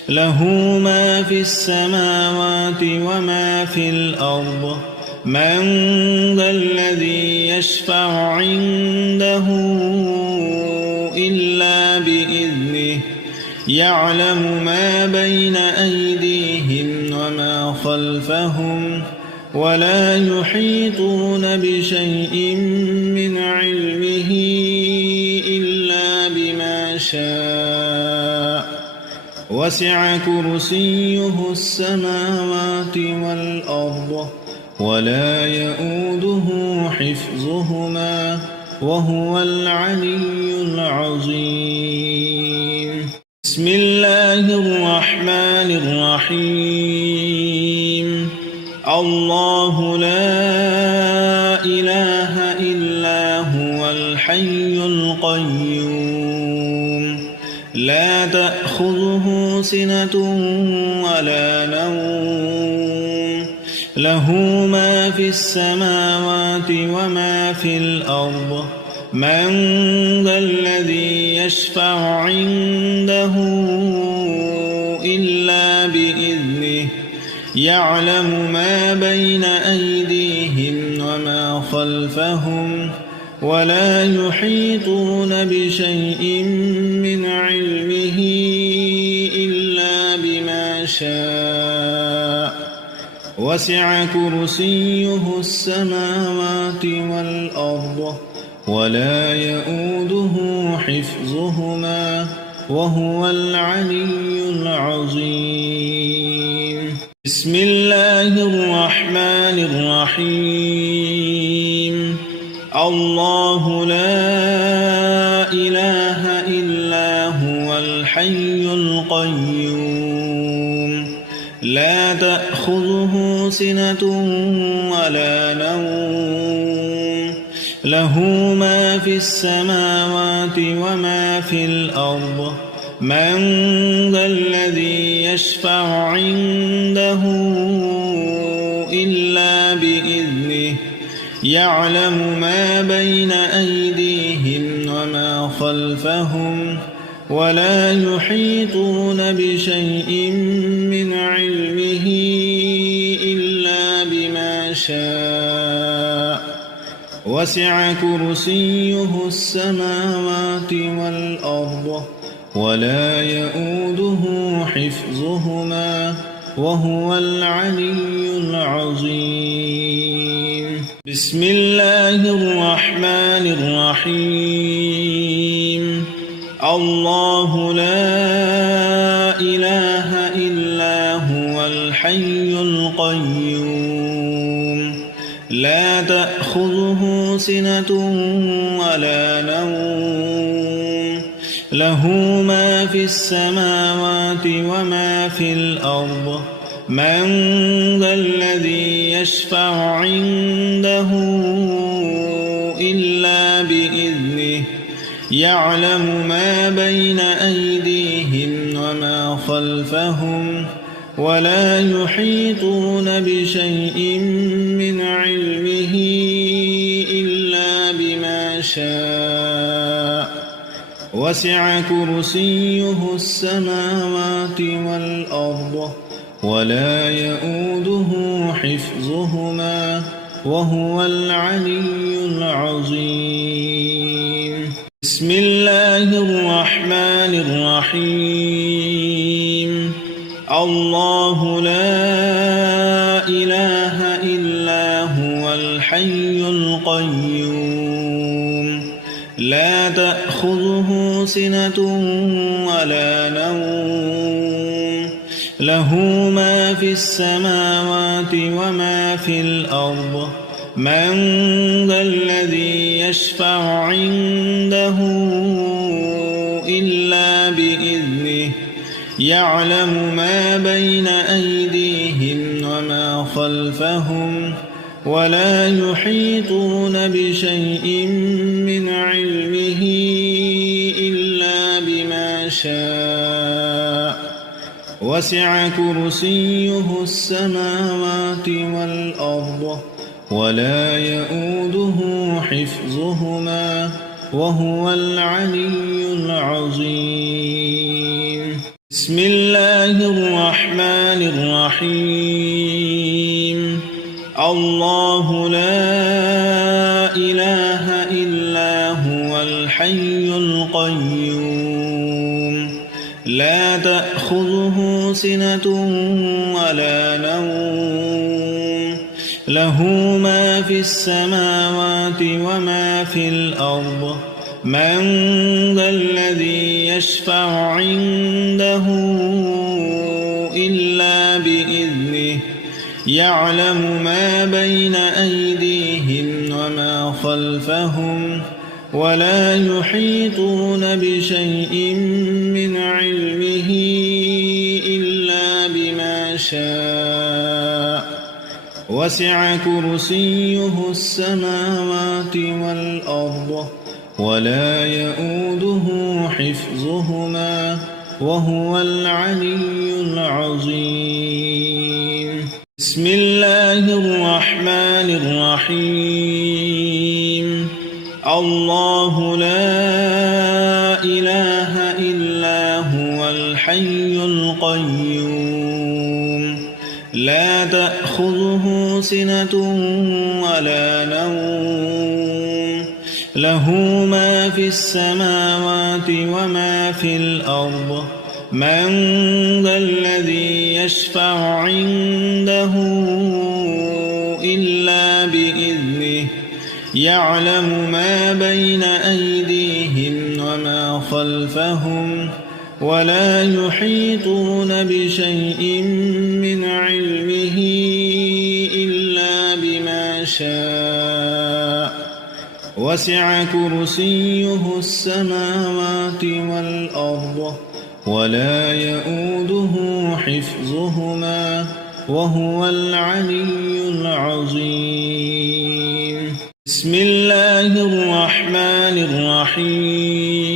له ما في السماوات وما في الأرض من ذا الذي يشفع عنده إلا بإذنه يعلم ما بين أيديهم وما خلفهم ولا يحيطون بشيء من علمه إلا بما شاء وسع كرسيه السماوات والأرض ولا يؤوده حفظهما وهو العلي العظيم. بسم الله الرحمن الرحيم. الله لا إله إلا هو الحي القيوم لا تأخذه سنة ولا نوم له ما في السماوات وما في الأرض من ذا الذي يشفع عنده إلا بإذنه يعلم ما بين أيديهم وما خلفهم ولا يحيطون بشيء من علمه إلا بما شاء وسع كرسيه السماوات والأرض ولا يؤوده حفظهما وهو العلي العظيم. بسم الله الرحمن الرحيم. الله لا إله إلا هو الحي القيوم لا تأخذه سنة ولا نوم له ما في السماوات وما في الأرض من ذا الذي يشفع عنده إلا بإذنه يعلم ما بين أيديهم وما خلفهم ولا يحيطون بشيء من علمه إلا بما شاء وسع كرسيه السماوات والأرض ولا يؤوده حفظهما وهو العلي العظيم. بسم الله الرحمن الرحيم. الله لا إله إلا هو الحي القيوم لا تأخذه سنة ولا نوم له ما في السماوات وما في الأرض من ذا الذي يشفع عنده إلا بإذنه يعلم ما بين أيديهم وما خلفهم ولا يحيطون بشيء من علمه إلا بما شاء وسع كرسيه السماوات والأرض ولا يؤوده حفظهما وهو العلي العظيم. بسم الله الرحمن الرحيم. الله لا إله إلا هو الحي القيوم لا تأخذه سنة ولا نوم له ما في السماوات وما في الأرض من ذا الذي يشفع عنده إلا بإذنه يعلم ما بين أيديهم وما خلفهم ولا يحيطون بشيء من علمه إلا بما شاء وسع كرسيه السماوات والأرض ولا يؤوده حفظهما وهو العلي العظيم. بسم الله الرحمن الرحيم. الله لا إله إلا هو الحي القيوم لا تأخذه سنة ولا نوم له ما في السماوات وما في الأرض من ذا الذي يشفع عنده إلا بإذنه يعلم ما بين أيديهم وما خلفهم ولا يحيطون بشيء من علمه إلا بما شاء وسع كرسيه السماوات والأرض ولا يؤوده حفظهما وهو العلي العظيم. بسم الله الرحمن الرحيم. الله لا إله إلا هو الحي القيوم لا تأخذه سنة ولا نوم له ما في السماوات وما في الأرض من ذا الذي يشفع عنده إلا بإذنه يعلم ما بين أيديهم وما خلفهم ولا يحيطون بشيء من علمه إلا بما شاء وسع كرسيه السماوات والأرض ولا يؤوده حفظهما وهو العلي العظيم. بسم الله الرحمن الرحيم.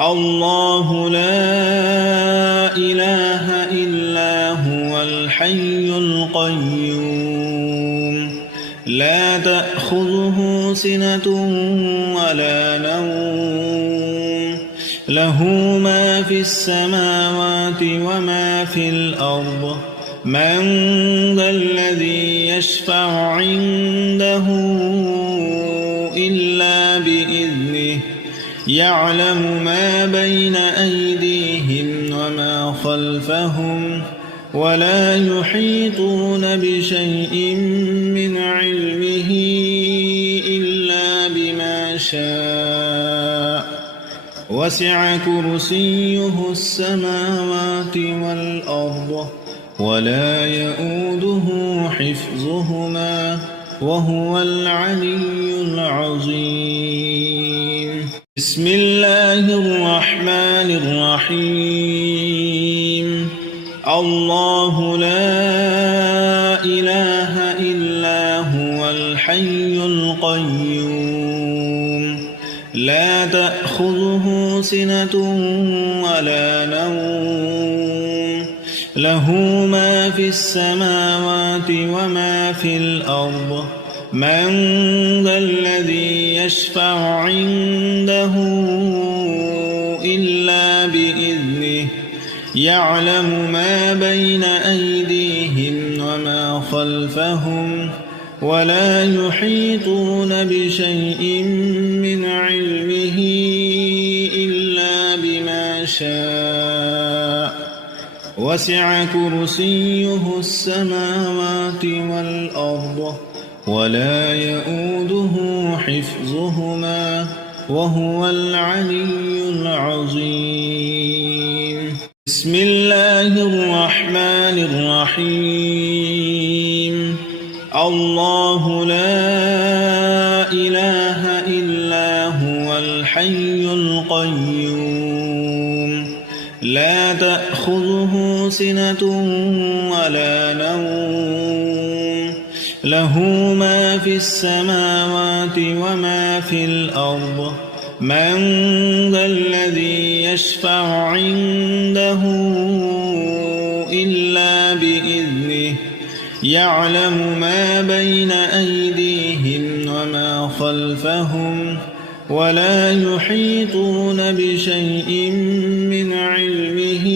الله لا إله إلا هو الحي القيوم لا تأخذه سنة ولا نوم له ما في السماوات وما في الأرض من ذا الذي يشفع عنده إلا بإذنه يعلم ما بين أيديهم وما خلفهم ولا يحيطون بشيء من علمه إلا بما شاء وسع كرسيه السماوات والأرض ولا يؤوده حفظهما وهو العلي العظيم. بسم الله الرحمن الرحيم. الله لا إله إلا هو الحي القيوم لا تأخذه سنة ولا نوم له ما في السماوات وما في الأرض من ذا الذي يشفع عنده إلا بإذنه يعلم ما بين أيديهم وما خلفهم ولا يحيطون بشيء من علمه إلا بما شاء وسع كرسيه السماوات والأرض ولا يؤوده حفظهما وهو العلي العظيم. بسم الله الرحمن الرحيم. الله لا إله إلا هو الحي القيوم لا تأخذه سنة ولا نوم له ما في السماوات وما في الأرض من ذا الذي يشفع عنده إلا بإذنه يعلم ما بين أيديهم وما خلفهم ولا يحيطون بشيء من علمه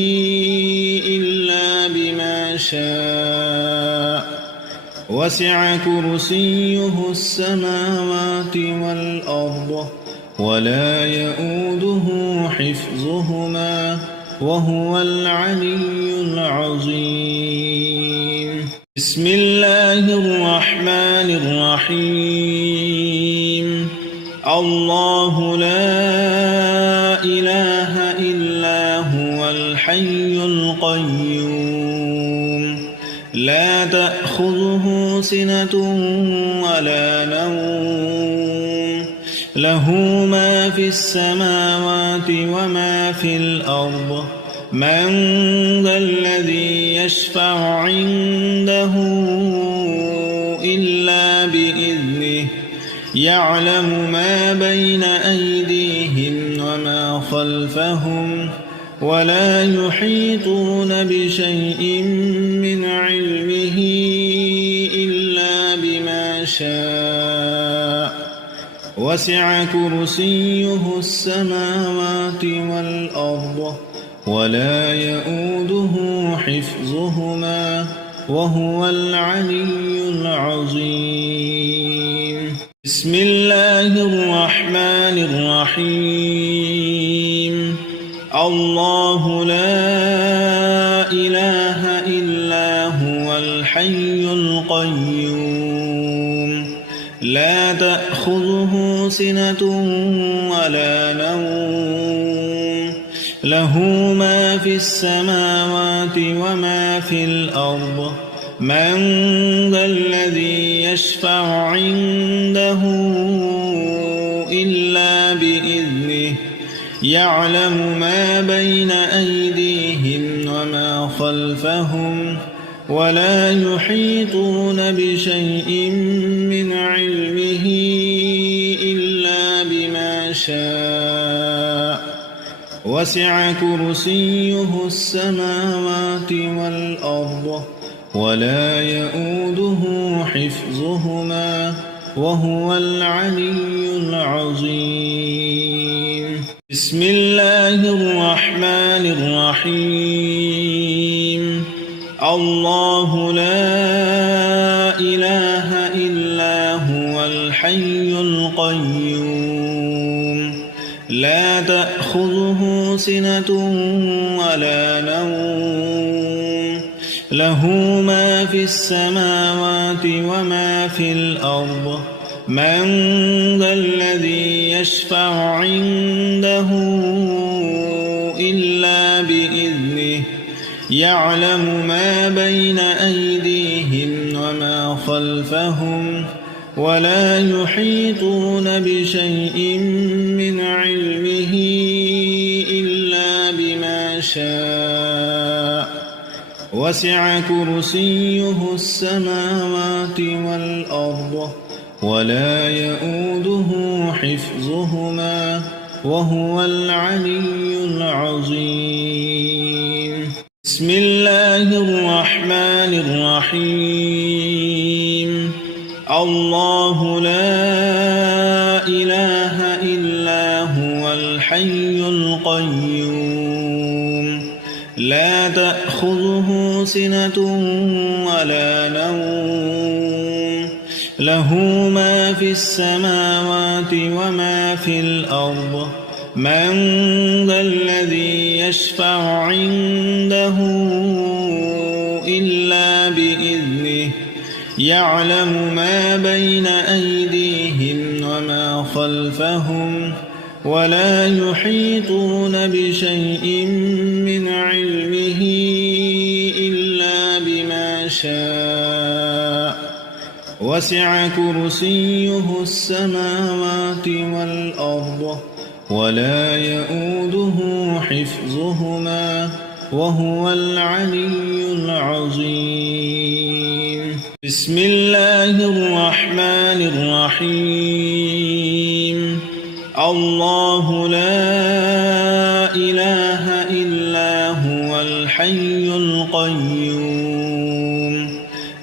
إلا بما شاء وسع كرسيه السماوات والأرض ولا يؤوده حفظهما وهو العلي العظيم. بسم الله الرحمن الرحيم. الله لا إله إلا هو الحي القيوم لا تأخذه سنة ولا نوم له ما في السماوات وما في الأرض من ذا الذي يشفع عنده إلا بإذنه يعلم ما بين أيديهم وما خلفهم ولا يحيطون بشيء من علمه إلا بما شاء وسع كرسيه السماوات والأرض ولا يؤوده حفظهما وهو العلي العظيم. بسم الله الرحمن الرحيم الله لا إله إلا هو الحي القيوم لا تأخذه سنة ولا نوم له ما في السماوات وما في الأرض من ذا الذي يشفع عنده إلا بإذنه يعلم ما بين أيديهم وما خلفهم ولا يحيطون بشيء من علمه إلا بما شاء وسع كرسيه السماوات والأرض ولا يؤوده حفظهما وهو العلي العظيم بسم الله الرحمن الرحيم الله لا إله إلا هو الحي القيوم لا تأخذه سنة ولا نوم له ما في السماوات وما في الأرض من ذا الذي يشفع عنده إلا بإذنه يعلم ما بين أيديهم وما خلفهم ولا يحيطون بشيء من علمه إلا بما شاء وسع كرسيه السماوات والأرض ولا يؤوده حفظهما وهو العلي العظيم بسم الله الرحمن الرحيم الله لا إله إلا هو الحي القيوم لا تأخذه سنة ولا نوم له ما في السماوات وما في الأرض من ذا الذي يشفع عنده إلا بإذنه يعلم ما بين أيديهم وما خلفهم ولا يحيطون بشيء من علمه إلا بما شاء وسع كرسيه السماوات والأرض ولا يؤوده حفظهما وهو العلي العظيم بسم الله الرحمن الرحيم الله لا إله إلا هو الحي القيوم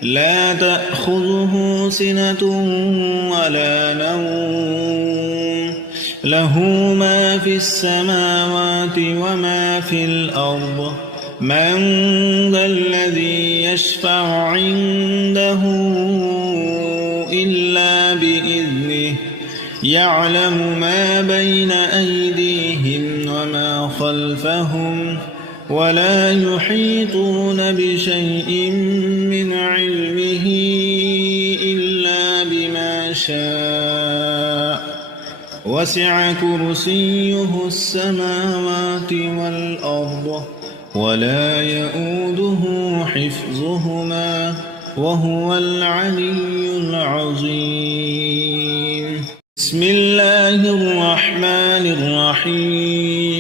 لا تأخذه سنة ولا نوم له ما في السماوات وما في الأرض من ذا الذي يشفع عنده إلا بإذنه يعلم ما بين أيديهم وما خلفهم ولا يحيطون بشيء من علمه إلا بما شاء وسع كرسيه السماوات والأرض ولا يؤوده حفظهما وهو العلي العظيم بسم الله الرحمن الرحيم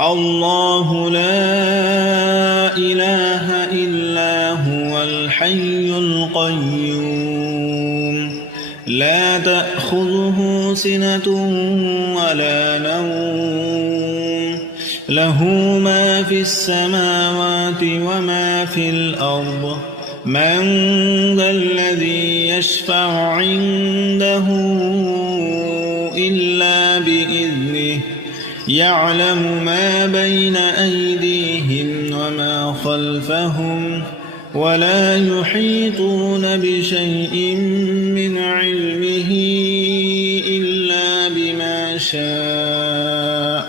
الله لا إله إلا هو الحي القيوم لا تأخذه سنة ولا نوم له ما في السماوات وما في الأرض من ذا الذي يشفع عنده إلا بإذنه يعلم ما بين أيديهم وما خلفهم ولا يحيطون بشيء من علمه إلا بما شاء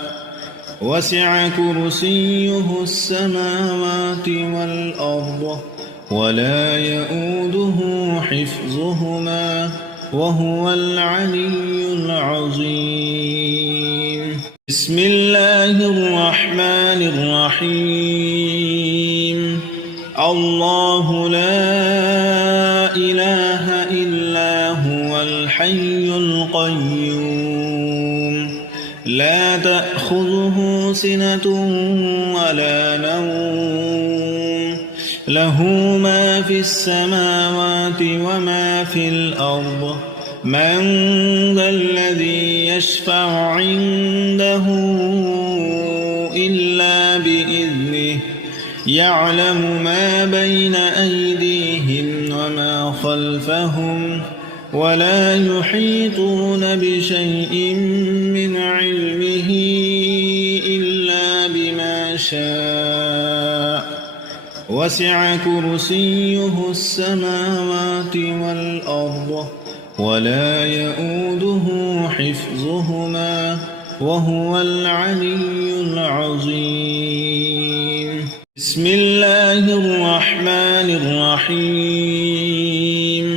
وسع كرسيه السماوات والأرض ولا يؤوده حفظهما وهو العلي العظيم. بسم الله الرحمن الرحيم. الله لا إله إلا هو الحي القيوم لا تأخذه سنة ولا نوم له ما في السماوات وما في الأرض من ذا الذي يشفع عنده إلا بإذنه يعلم ما بين أيديهم وما خلفهم ولا يحيطون بشيء من علمه إلا بما شاء وسع كرسيه السماوات والأرض ولا يؤوده حفظهما وهو العلي العظيم. بسم الله الرحمن الرحيم.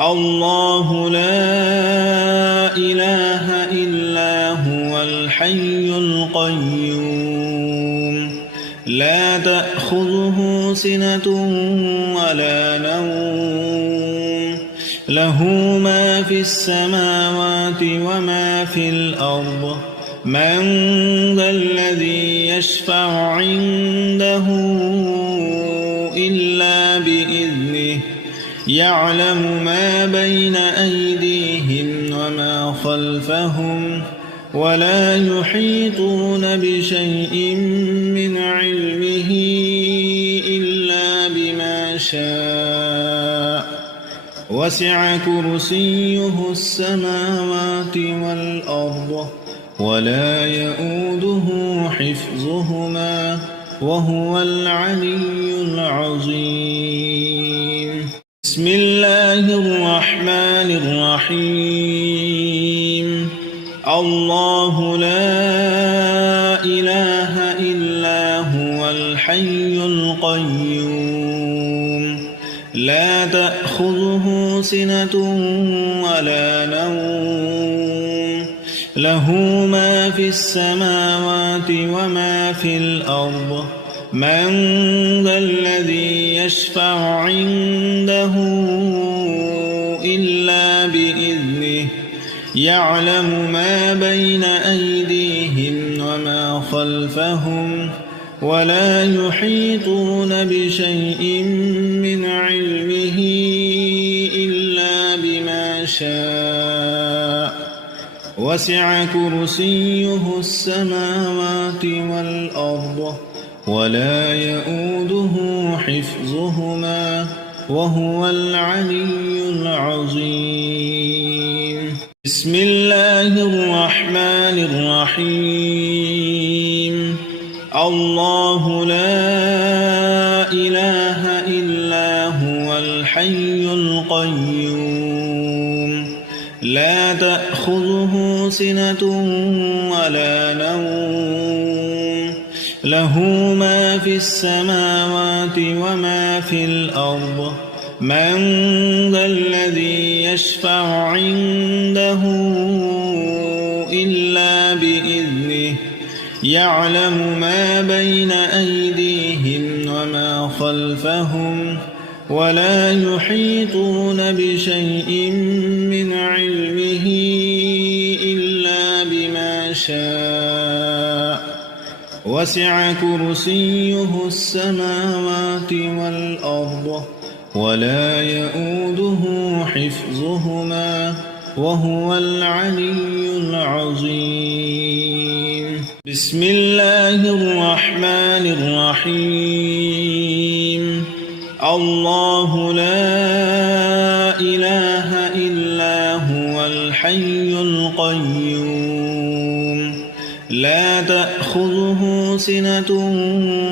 الله لا إله إلا هو الحي القيوم لا تأخذه سنة ولا نوم له ما في السماوات وما في الأرض من ذا الذي يشفع عنده إلا بإذنه يعلم ما بين أيديهم وما خلفهم ولا يحيطون بشيء من علمه إلا بما شاء وسع كرسيه السماوات والأرض ولا يؤوده حفظهما وهو العلي العظيم. بسم الله الرحمن الرحيم. الله لا إله إلا هو الحي القيوم لا تأخذه سنة ولا نوم له ما في السماوات وما في الأرض من ذا الذي يشفع عنده إلا بإذنه يعلم ما بين أيديهم وما خلفهم ولا يحيطون بشيء من علمه إلا بما شاء وسع كرسيه السماوات والأرض ولا يؤوده حفظهما وهو العلي العظيم. بسم الله الرحمن الرحيم. الله لا إله إلا هو الحي القيوم لا تأخذه سنة ولا نوم له ما في السماوات وما في الأرض من ذا الذي يشفع عنده إلا بإذنه يعلم ما بين أيديهم وما خلفهم ولا يحيطون بشيء من علمه إلا بما شاء وسع كرسيه السماوات والأرض ولا يؤوده حفظهما وهو العلي العظيم. بسم الله الرحمن الرحيم. الله لا إله إلا هو الحي القيوم لا تأخذه سنة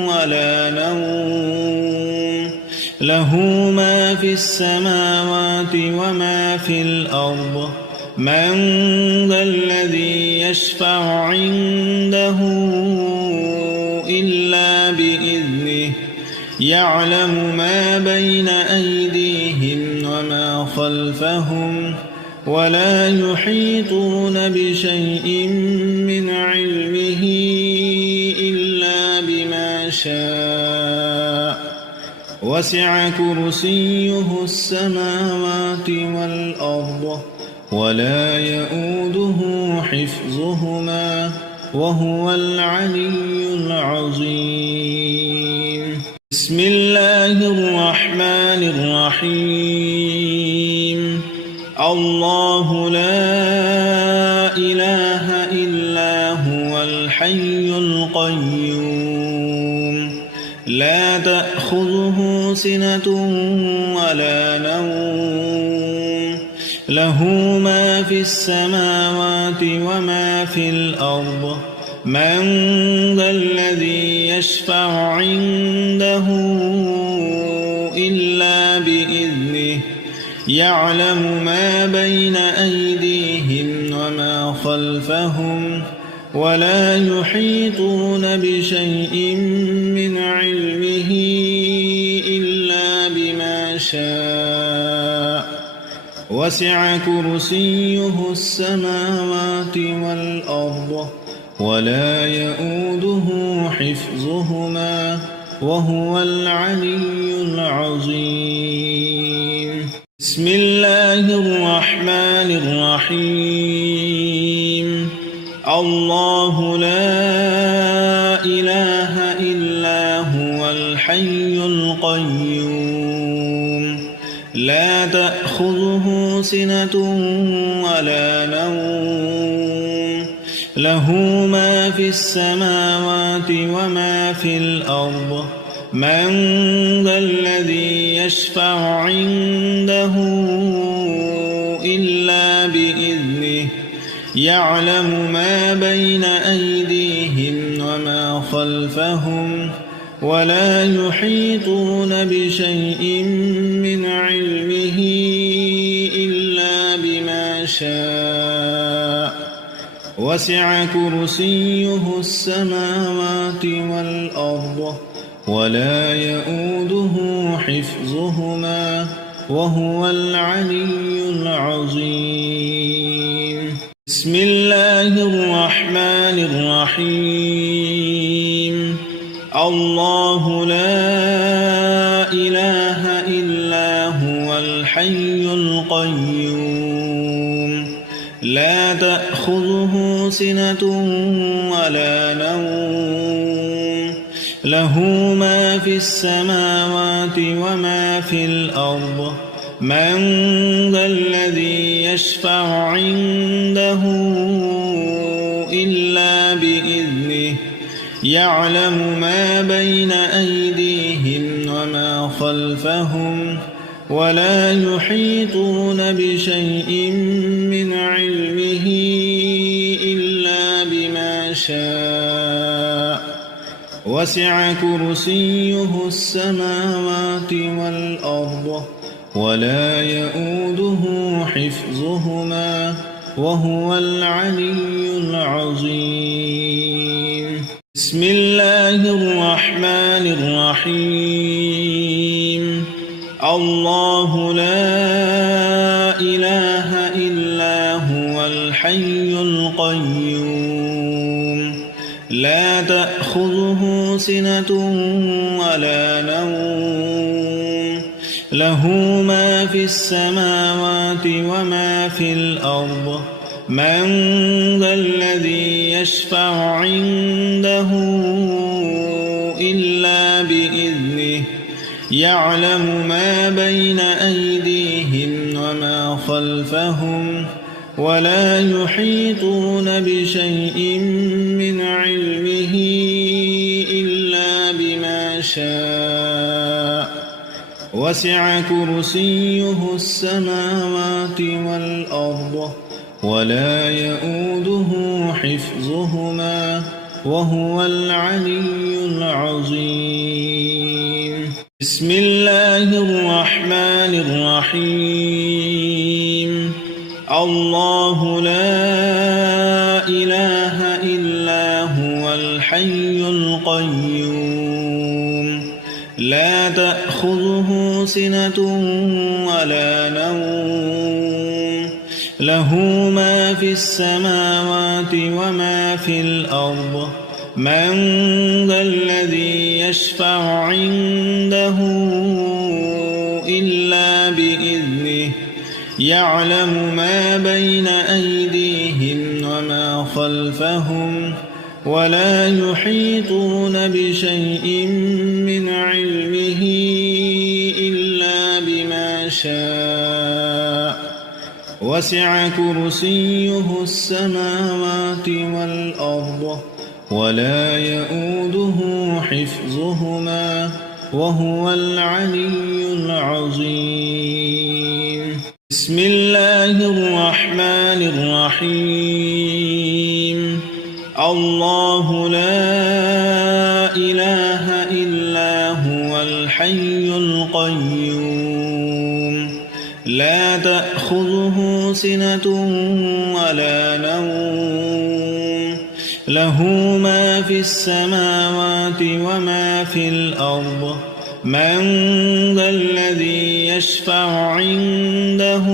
ولا نوم له ما في السماوات وما في الأرض من ذا الذي يشفع عنده إلا بإذنه يعلم ما بين أيديهم وما خلفهم ولا يحيطون بشيء من علمه إلا بما شاء وسع كرسيه السماوات والأرض ولا يؤوده حفظهما وهو العلي العظيم. بسم الله الرحمن الرحيم. الله لا إله إلا هو الحي القيوم لا تأخذه سنة ولا نوم له ما في السماوات وما في الأرض من ذا الذي يشفع عنده إلا بإذنه يعلم ما بين أيديهم وما خلفهم ولا يحيطون بشيء من علمه إلا بما شاء وسع كرسيه السماوات والأرض ولا يؤوده حفظهما وهو العلي العظيم. بسم الله الرحمن الرحيم. الله لا إله إلا هو الحي القيوم لا تأخذه سنة ولا نوم له ما في السماوات وما في الأرض من ذا الذي يشفع عنده إلا بإذنه يعلم ما بين أيديهم وما خلفهم ولا يحيطون بشيء من علمه إلا بما شاء وسع كرسيه السماوات والأرض ولا يؤوده حفظهما وهو العلي العظيم. بسم الله الرحمن الرحيم. الله لا إله إلا هو الحي القيوم لا تأخذه سنة ولا نوم له ما في السماوات وما في الأرض من ذا الذي يشفع عنده إلا بإذنه يعلم ما بين أيديهم وما خلفهم ولا يحيطون بشيء من علمه إلا بما شاء وسع كرسيه السماوات والأرض ولا يؤوده حفظهما وهو العلي العظيم. بسم الله الرحمن الرحيم. الله لا إله إلا هو الحي القيوم لا تأخذه سنة ولا نوم له ما في السماوات وما في الأرض من ذا الذي يشفع عنده إلا بإذنه يعلم ما بين أيديهم وما خلفهم ولا يحيطون بشيء من علمه إلا بما شاء وسع كرسيه السماوات والأرض ولا يؤوده حفظهما وهو العلي العظيم. بسم الله الرحمن الرحيم الله لا إله إلا هو الحي القيوم لا تأخذه سنة ولا نوم له ما في السماوات وما في الأرض من ذا الذي يشفع عنده إلا بإذنه يعلم ما بين أيديهم وما خلفهم ولا يحيطون بشيء من علمه إلا بما شاء وسع كرسيه السماوات والأرض ولا يؤوده حفظهما وهو العلي العظيم بسم الله الرحمن الرحيم الله لا إله إلا هو الحي القيوم لا تأخذه سنة ولا نوم له ما في السماوات وما في الأرض من ذا الذي يشفع عنده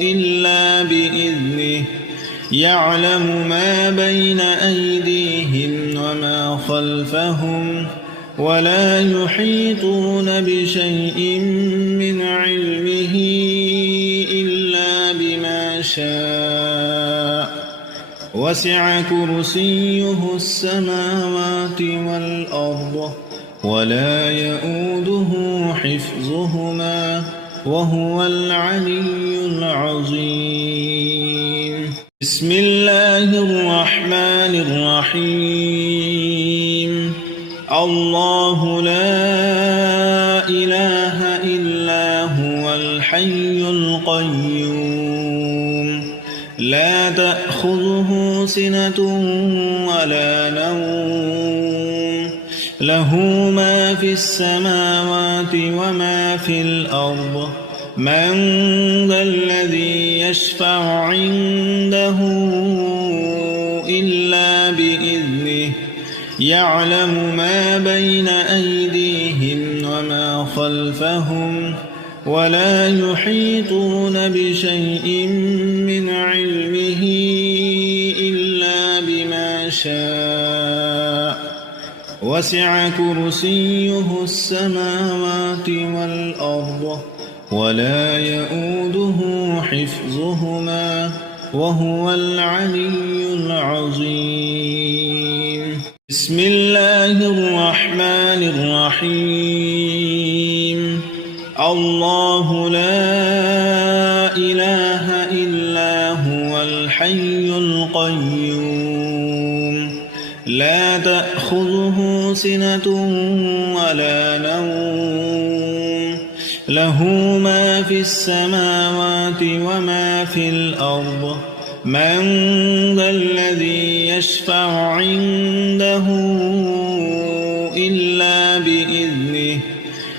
إلا بإذنه يعلم ما بين أيديهم وما خلفهم ولا يحيطون بشيء من علمه إلا بما شاء وسع كرسيه السماوات والأرض ولا يؤوده حفظهما وهو العلي العظيم بسم الله الرحمن الرحيم الله لا إله إلا هو الحي القيوم لا تأخذه سنة ولا نوم له ما في السماوات وما في الأرض من ذا الذي يشفع عنده إلا بإذنه يعلم ما بين أيديهم وما خلفهم ولا يحيطون بشيء من علمه إلا بما شاء وسع كرسيه السماوات والأرض ولا يؤوده حفظهما وهو العلي العظيم بسم الله الرحمن الرحيم الله لا إله إلا هو الحي القيوم لا تأخذه سنة ولا نوم له ما في السماوات وما في الأرض من ذا الذي يشفع عنده إلا بإذنه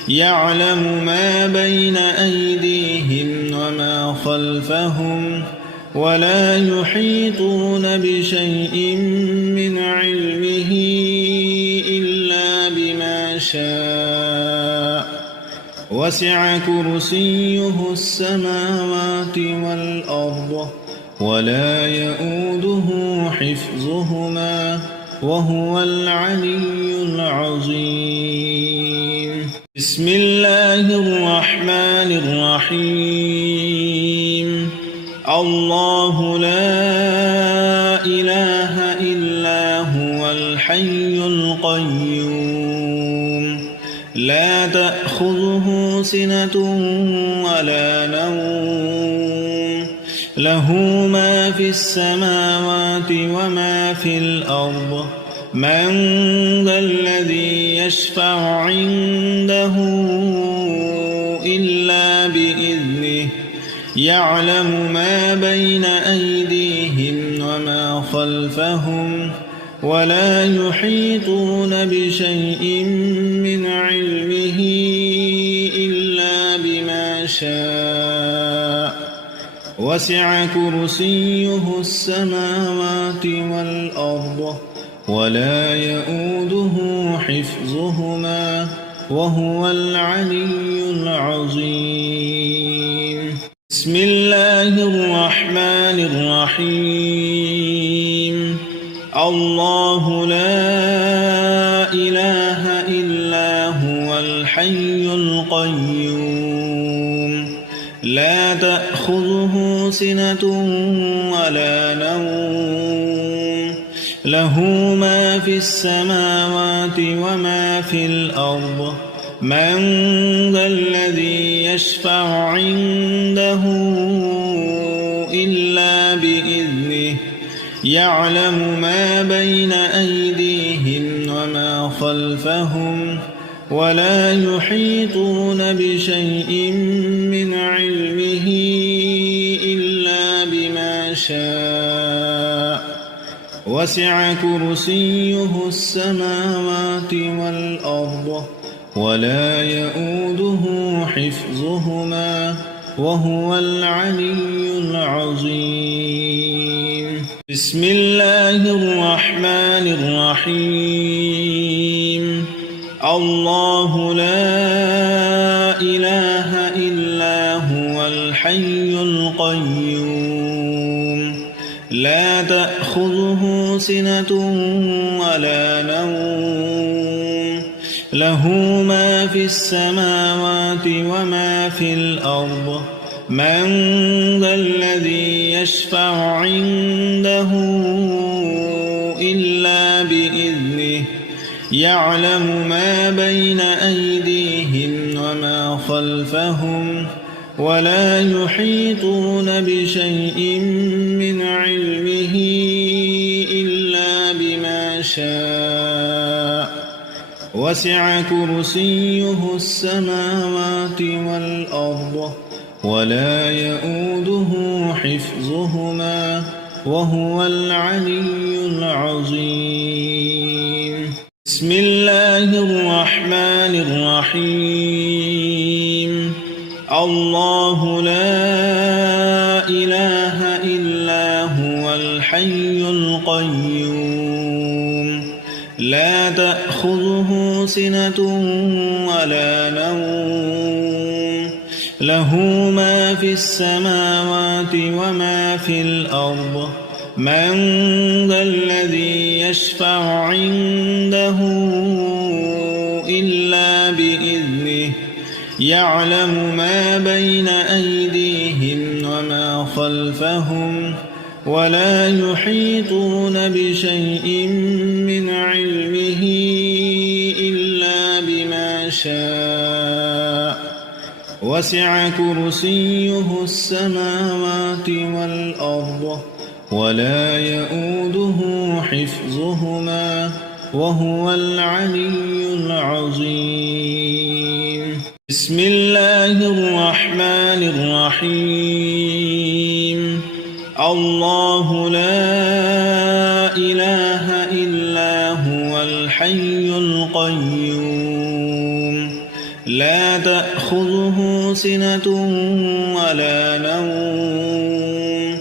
يعلم ما بين أيديهم وما خلفهم ولا يحيطون بشيء من علمه إلا بما شاء وسع كرسيه السماوات والأرض ولا يؤوده حفظهما وهو العلي العظيم بسم الله الرحمن الرحيم الله لا إله إلا هو الحي القيوم لا تأخذه سنة ولا نوم له ما في السماوات وما في الأرض من ذا الذي يشفع عنده إلا بإذنه يعلم ما بين أيديهم وما خلفهم ولا يحيطون بشيء من علمه إلا بما شاء وسع كرسيه السماوات والأرض ولا يؤوده حفظهما وهو العلي العظيم. بسم الله الرحمن الرحيم. الله لا إله إلا هو الحي القيوم لا تأخذه سنة ولا نوم له ما في السماوات وما في الأرض من ذا الذي يشفع عنده إلا بإذنه يعلم ما بين أيديهم وما خلفهم ولا يحيطون بشيء من علمه إلا بما شاء وسع كرسيه السماوات والأرض ولا يؤوده حفظهما وهو العلي العظيم. بسم الله الرحمن الرحيم. الله لا إله إلا هو الحي القيوم لا تأخذه سنة ولا نوم له ما في السماوات وما في الأرض من ذا الذي يشفع عنده إلا بإذنه يعلم ما بين أيديهم وما خلفهم ولا يحيطون بشيء من علمه إلا بما شاء وسع كرسيه السماوات والأرض ولا يؤوده حفظهما وهو العلي العظيم. بسم الله الرحمن الرحيم. الله لا إله إلا هو الحي القيوم لا تأخذه سنة ولا نوم له ما في السماوات وما في الأرض من ذا الذي يشفع عنده إلا بإذنه يعلم ما بين أيديهم وما خلفهم ولا يحيطون بشيء من علمه إلا بما شاء وسع كرسيه السماوات والأرض ولا يؤوده حفظهما وهو العلي العظيم. بسم الله الرحمن الرحيم. الله لا إله إلا هو الحي القيوم لا تأخذه سنة ولا نوم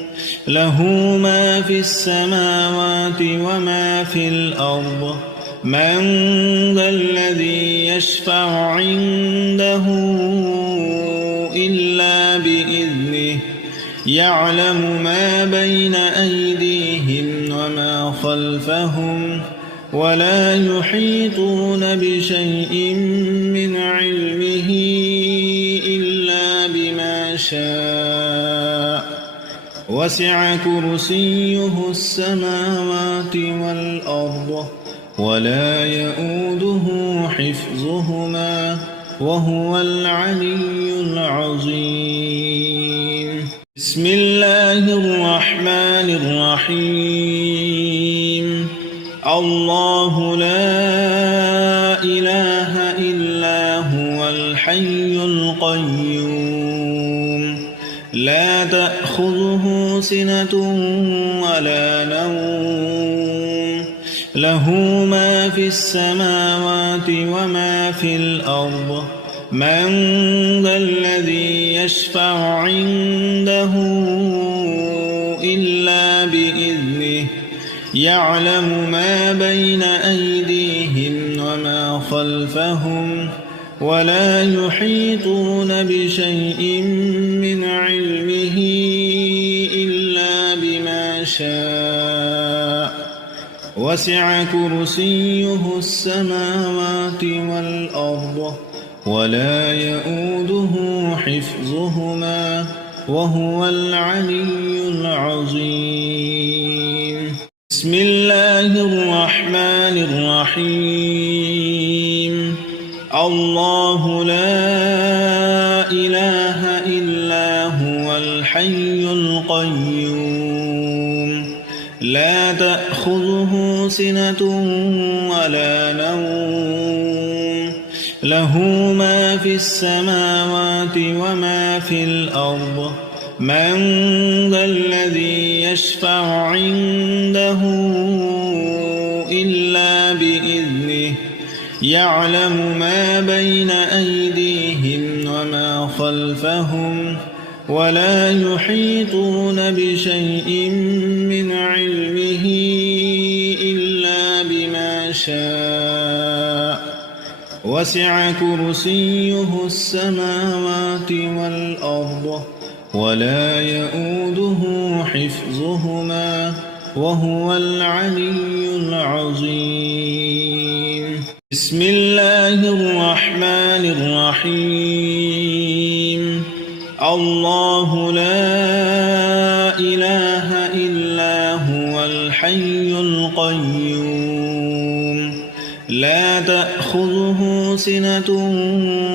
له ما في السماوات وما في الأرض من ذا الذي يشفع عنده إلا بإذنه يعلم ما بين أيديهم وما خلفهم ولا يحيطون بشيء من علمه إلا بما شاء وسع كرسيه السماوات والأرض ولا يؤوده حفظهما وهو العلي العظيم. بسم الله الرحمن الرحيم. الله لا إله إلا هو الحي القيوم لا تأخذه سنة ولا نوم له ما في السماوات وما في الأرض من ذا الذي يشفع عنده إلا بإذنه يعلم ما بين أيديهم وما خلفهم ولا يحيطون بشيء من علمه إلا بما شاء وسع كرسيه السماوات والأرض ولا يؤوده حفظهما وهو العلي العظيم. بسم الله الرحمن الرحيم. الله لا إله إلا هو الحي القيوم لا تأخذه سنة ولا نوم له ما في السماوات وما في الأرض من ذا الذي يشفع عنده إلا بإذنه يعلم ما بين أيديهم وما خلفهم ولا يحيطون بشيء من علمه إلا بما شاء وسع كرسيه السماوات والأرض ولا يؤوده حفظهما وهو العلي العظيم. بسم الله الرحمن الرحيم. الله لا إله إلا هو الحي القيوم لا تأخذه سنة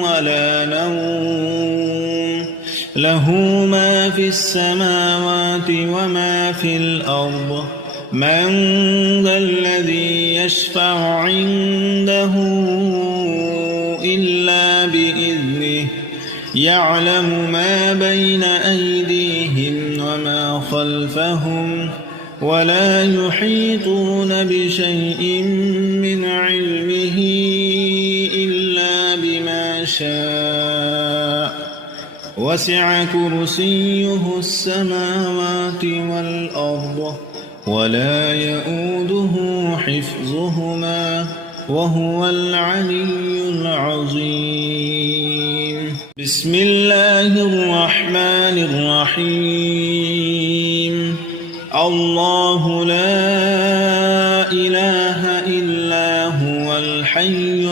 ولا نوم له ما في السماوات وما في الأرض من ذا الذي يشفع عنده إلا بإذنه يعلم ما بين أيديهم وما خلفهم ولا يحيطون بشيء من علمه إلا بما شاء وسع كرسيه السماوات والأرض ولا يؤوده حفظهما وهو العلي العظيم. بسم الله الرحمن الرحيم. الله لا إله إلا هو الحي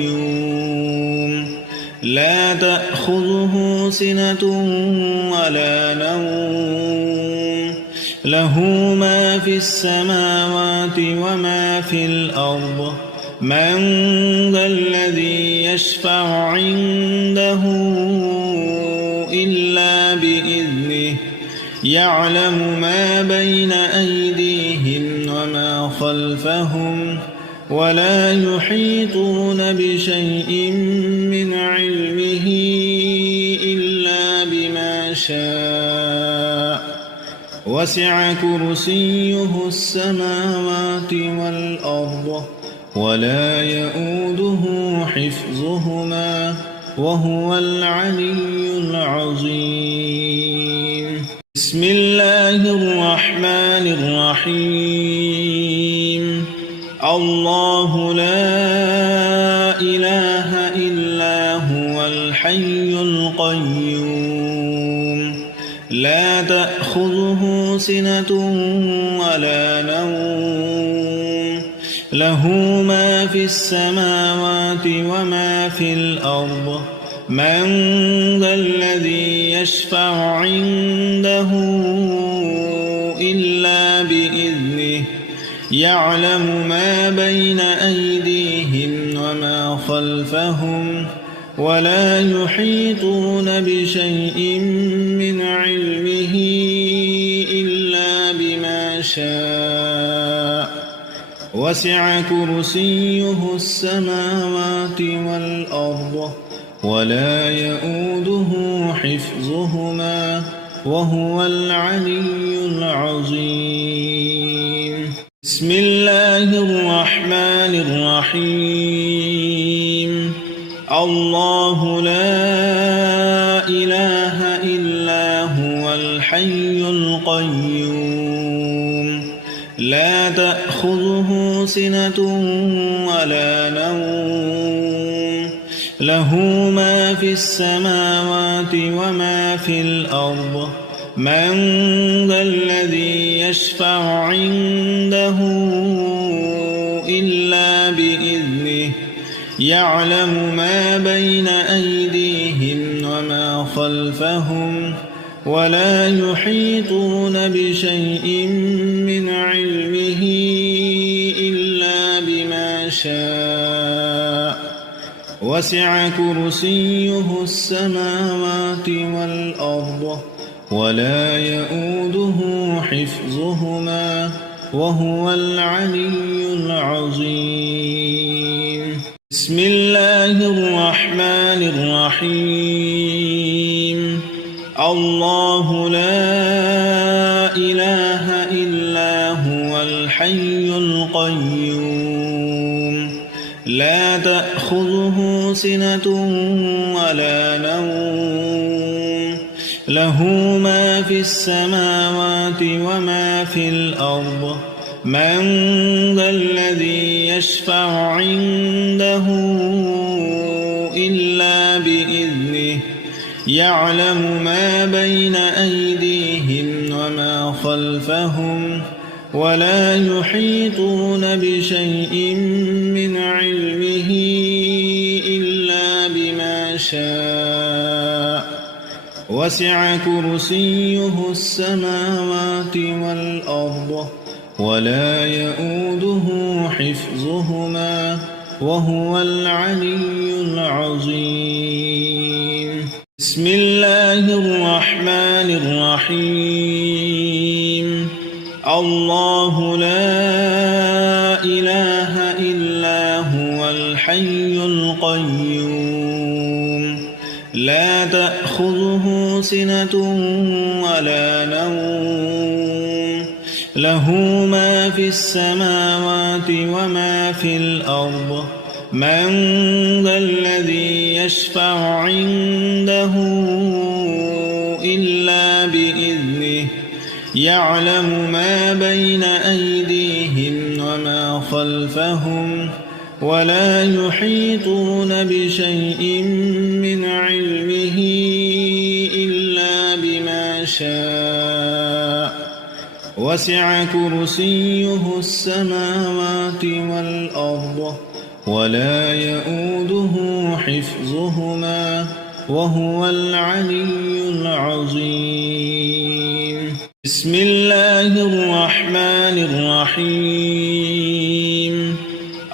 القيوم لا تأخذه سنة ولا نوم له ما في السماوات وما في الأرض من ذا الذي يشفع عنده إلا بإذنه يعلم ما بين أيديهم وما خلفهم ولا يحيطون بشيء من علمه إلا بما شاء وسع كرسيه السماوات والأرض ولا يؤوده حفظهما وهو العلي العظيم. بسم الله الرحمن الرحيم. الله لا إله إلا هو الحي القيوم لا تأخذه سنة ولا نوم له ما في السماوات وما في الأرض من ذا الذي يشفع عنده إلا بإذنه يعلم ما بين أيديهم وما خلفهم ولا يحيطون بشيء من علمه إلا بما شاء وسع كرسيه السماوات والأرض ولا يؤوده حفظهما وهو العلي العظيم. بسم الله الرحمن الرحيم الله لا إله إلا هو الحي القيوم لا تأخذه سنة ولا نوم له ما في السماوات وما في الأرض من ذا الذي يشفع عنده إلا بإذنه يعلم ما بين أيديهم وما خلفهم ولا يحيطون بشيء من علمه إلا بما شاء وسع كرسيه السماوات والأرض ولا يؤوده حفظهما وهو العلي العظيم بسم الله الرحمن الرحيم الله لا إله إلا هو الحي القيوم لا تأخذه سنة ولا نوم له ما في السماوات وما في الأرض من ذا الذي يشفع عنده إلا بإذنه يعلم ما بين أيديهم وما خلفهم ولا يحيطون بشيء من علمه إلا بما شاء وسع كرسيه السماوات والأرض ولا يؤوده حفظهما وهو العلي العظيم بسم الله الرحمن الرحيم الله لا إله إلا هو الحي القيوم لا تأخذه سنة ولا نوم له ما في السماوات وما في الأرض من ذا الذي يشفع عنده إلا بإذنه يعلم ما بين أيديهم وما خلفهم ولا يحيطون بشيء من علمه إلا بما شاء وسع كرسيه السماوات والأرض ولا يؤوده حفظهما وهو العلي العظيم بسم الله الرحمن الرحيم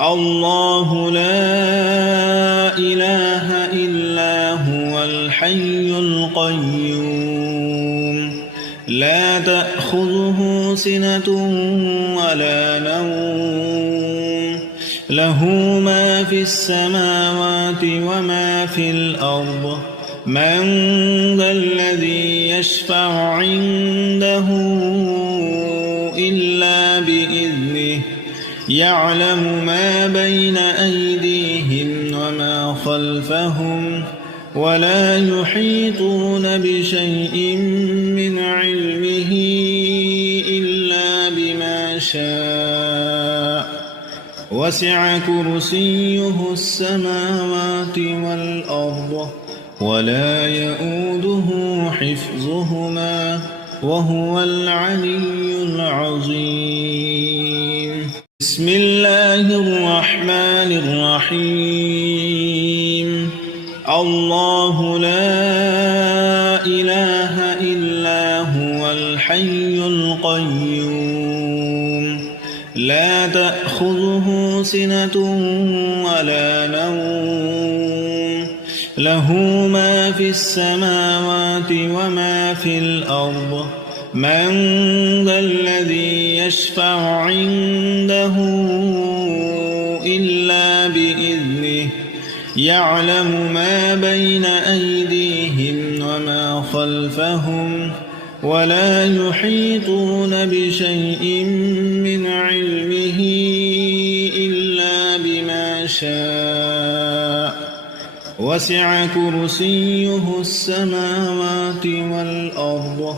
الله لا إله إلا هو الحي القيوم لا تأخذه سنة ولا نوم له ما في السماوات وما في الأرض من ذا الذي يشفع عنده إلا بإذنه يعلم ما بين أيديهم وما خلفهم ولا يحيطون بشيء من علمه إلا بما شاء وسع كرسيه السماوات والأرض ولا يؤوده حفظهما وهو العلي العظيم بسم الله الرحمن الرحيم الله لا إله إلا هو الحي القيوم لا تأخذه سنة ولا نوم له ما في السماوات وما في الأرض من ذا الذي يشفع عنده إلا بإذنه يعلم ما بين أيديهم وما خلفهم ولا يحيطون بشيء من علمه وسع كرسيه السماوات والأرض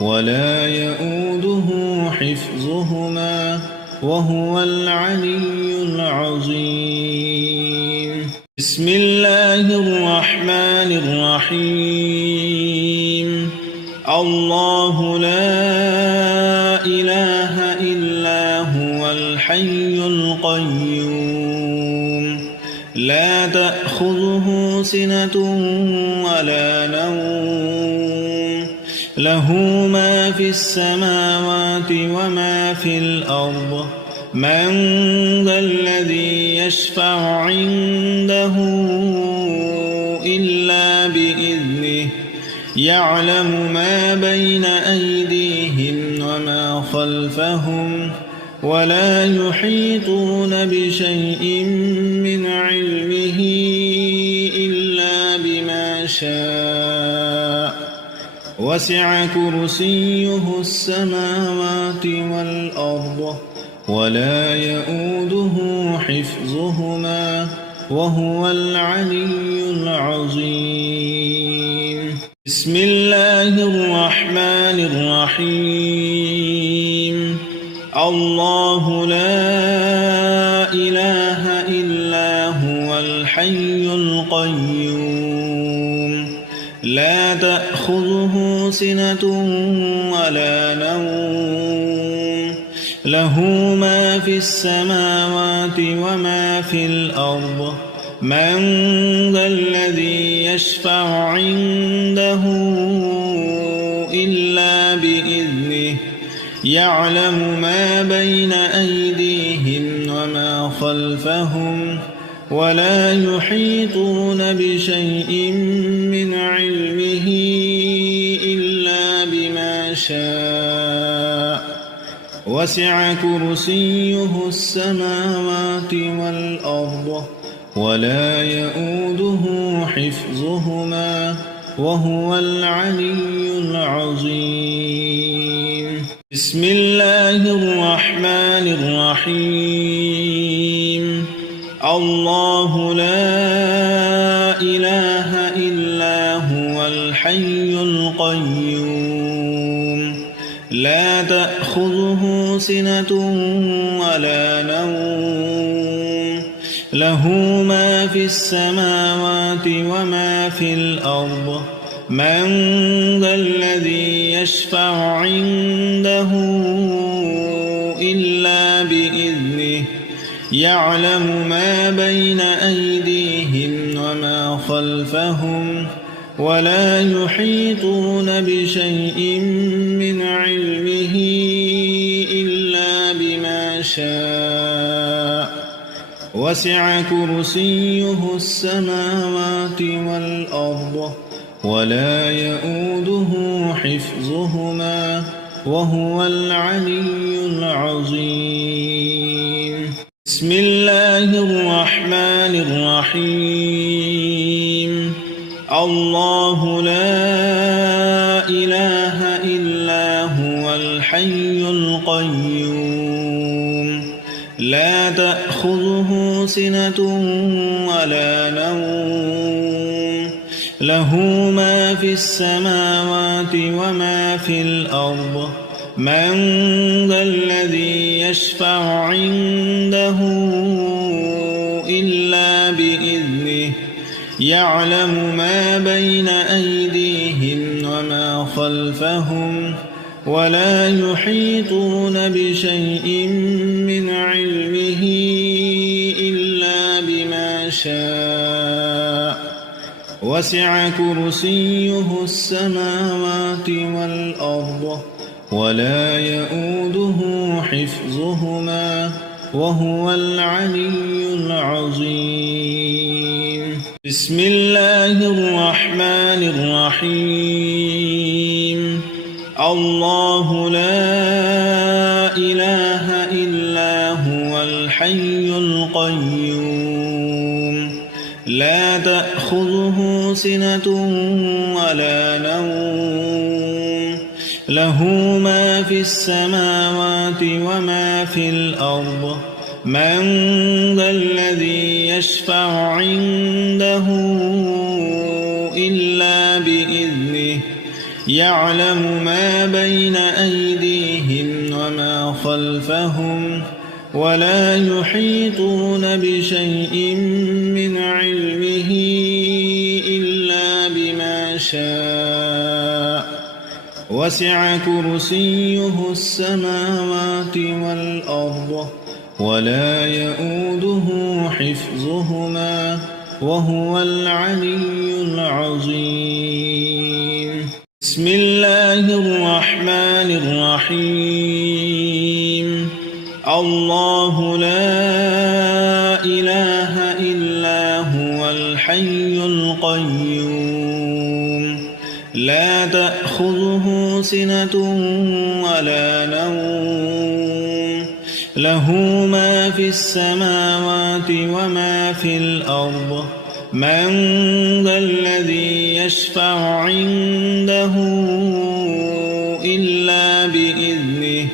ولا يؤوده حفظهما وهو العلي العظيم بسم الله الرحمن الرحيم الله لا إله إلا هو الحي القيوم لا تأخذه سنة ولا نوم له ما في السماوات وما في الأرض من ذا الذي يشفع عنده إلا بإذنه يعلم ما بين أيديهم وما خلفهم ولا يحيطون بشيء من علمه إلا بما شاء وسع كرسيه السماوات والأرض ولا يؤوده حفظهما وهو العلي العظيم بسم الله الرحمن الرحيم الله لا إله إلا هو الحي القيوم لا تأخذه سنة ولا نوم له ما في السماوات وما في الأرض من ذا الذي يشفع عنده إلا بإذنه يعلم ما بين أيديهم وما خلفهم ولا يحيطون بشيء من علمه إلا بما شاء وسع كرسيه السماوات والأرض ولا يؤوده حفظهما وهو العلي العظيم بسم الله الرحمن الرحيم الله لا إله إلا هو الحي القيوم لا تأخذه سنة ولا نوم له ما في السماوات وما في الأرض من ذا الذي يشفع عنده إلا بإذنه يعلم ما بين أيديهم وما خلفهم ولا يحيطون بشيء من علمه إلا بما شاء وسع كرسيه السماوات والأرض ولا يؤوده حفظهما وهو العلي العظيم بسم الله الرحمن الرحيم الله لا إله إلا هو الحي القيوم لا تأخذه سنة ولا نوم له ما في السماوات وما في الأرض من ذا الذي يشفع عنده إلا بإذنه يعلم ما بين أيديهم وما خلفهم ولا يحيطون بشيء من علمه إلا بما شاء وسع كرسيه السماوات والأرض ولا يؤوده حفظهما وهو العلي العظيم بسم الله الرحمن الرحيم الله لا إله إلا هو الحي القيوم لا تأخذه سنة ولا نوم له ما في السماوات وما في الأرض من ذا الذي يشفع عنده إلا بإذنه يعلم ما بين أيديهم وما خلفهم ولا يحيطون بشيء من علمه إلا بما شاء وسع كرسيه السماوات والأرض ولا يؤوده حفظهما وهو العلي العظيم. بسم الله الرحمن الرحيم. الله لا إله إلا هو الحي القيوم لا تأخذه سنة ولا نوم له ما في السماوات وما في الأرض من ذا الذي يشفع عنده إلا بإذنه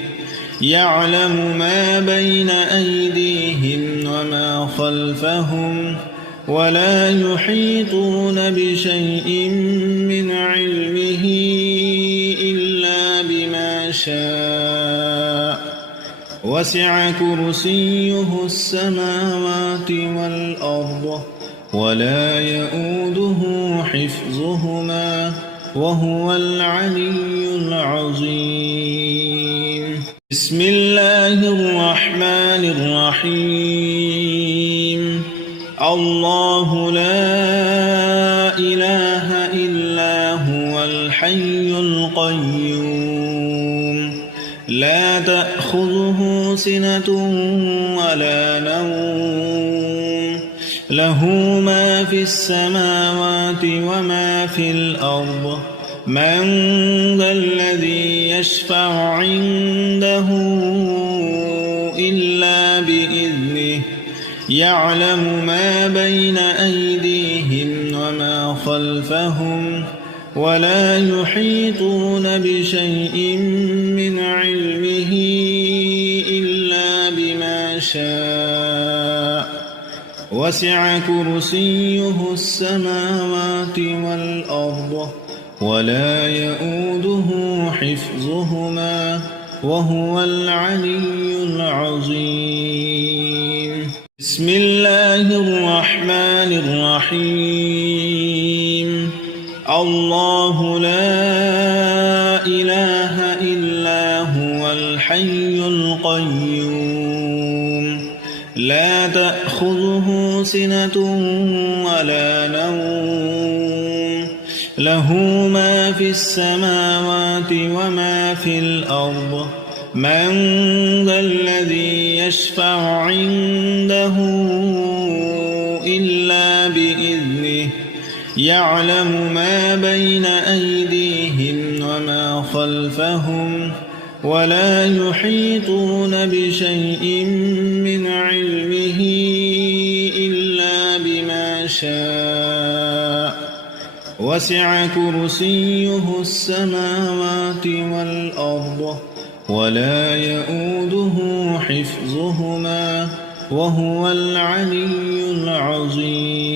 يعلم ما بين أيديهم وما خلفهم ولا يحيطون بشيء من علمه إلا بما شاء وسع كرسيه السماوات والأرض ولا يؤوده حفظهما وهو العلي العظيم. بسم الله الرحمن الرحيم. الله لا إله إلا هو الحي القيوم لا تأخذه سنة ولا نوم له ما في السماوات وما في الأرض من ذا الذي يشفع عنده إلا بإذنه يعلم ما بين أيديهم وما خلفهم ولا يحيطون بشيء من علمه إلا بما شاء وسع كرسيه السماوات والأرض ولا يؤوده حفظهما وهو العلي العظيم. بسم الله الرحمن الرحيم. الله لا إله إلا هو الحي القيوم لا تأخذه سنة ولا نوم له ما في السماوات وما في الأرض من ذا الذي يشفع عنده إلا بإذنه يعلم ما بين أيديهم وما خلفهم ولا يحيطون بشيء من علمه إلا بما شاء وسع كرسيه السماوات والأرض ولا يؤوده حفظهما وهو العلي العظيم.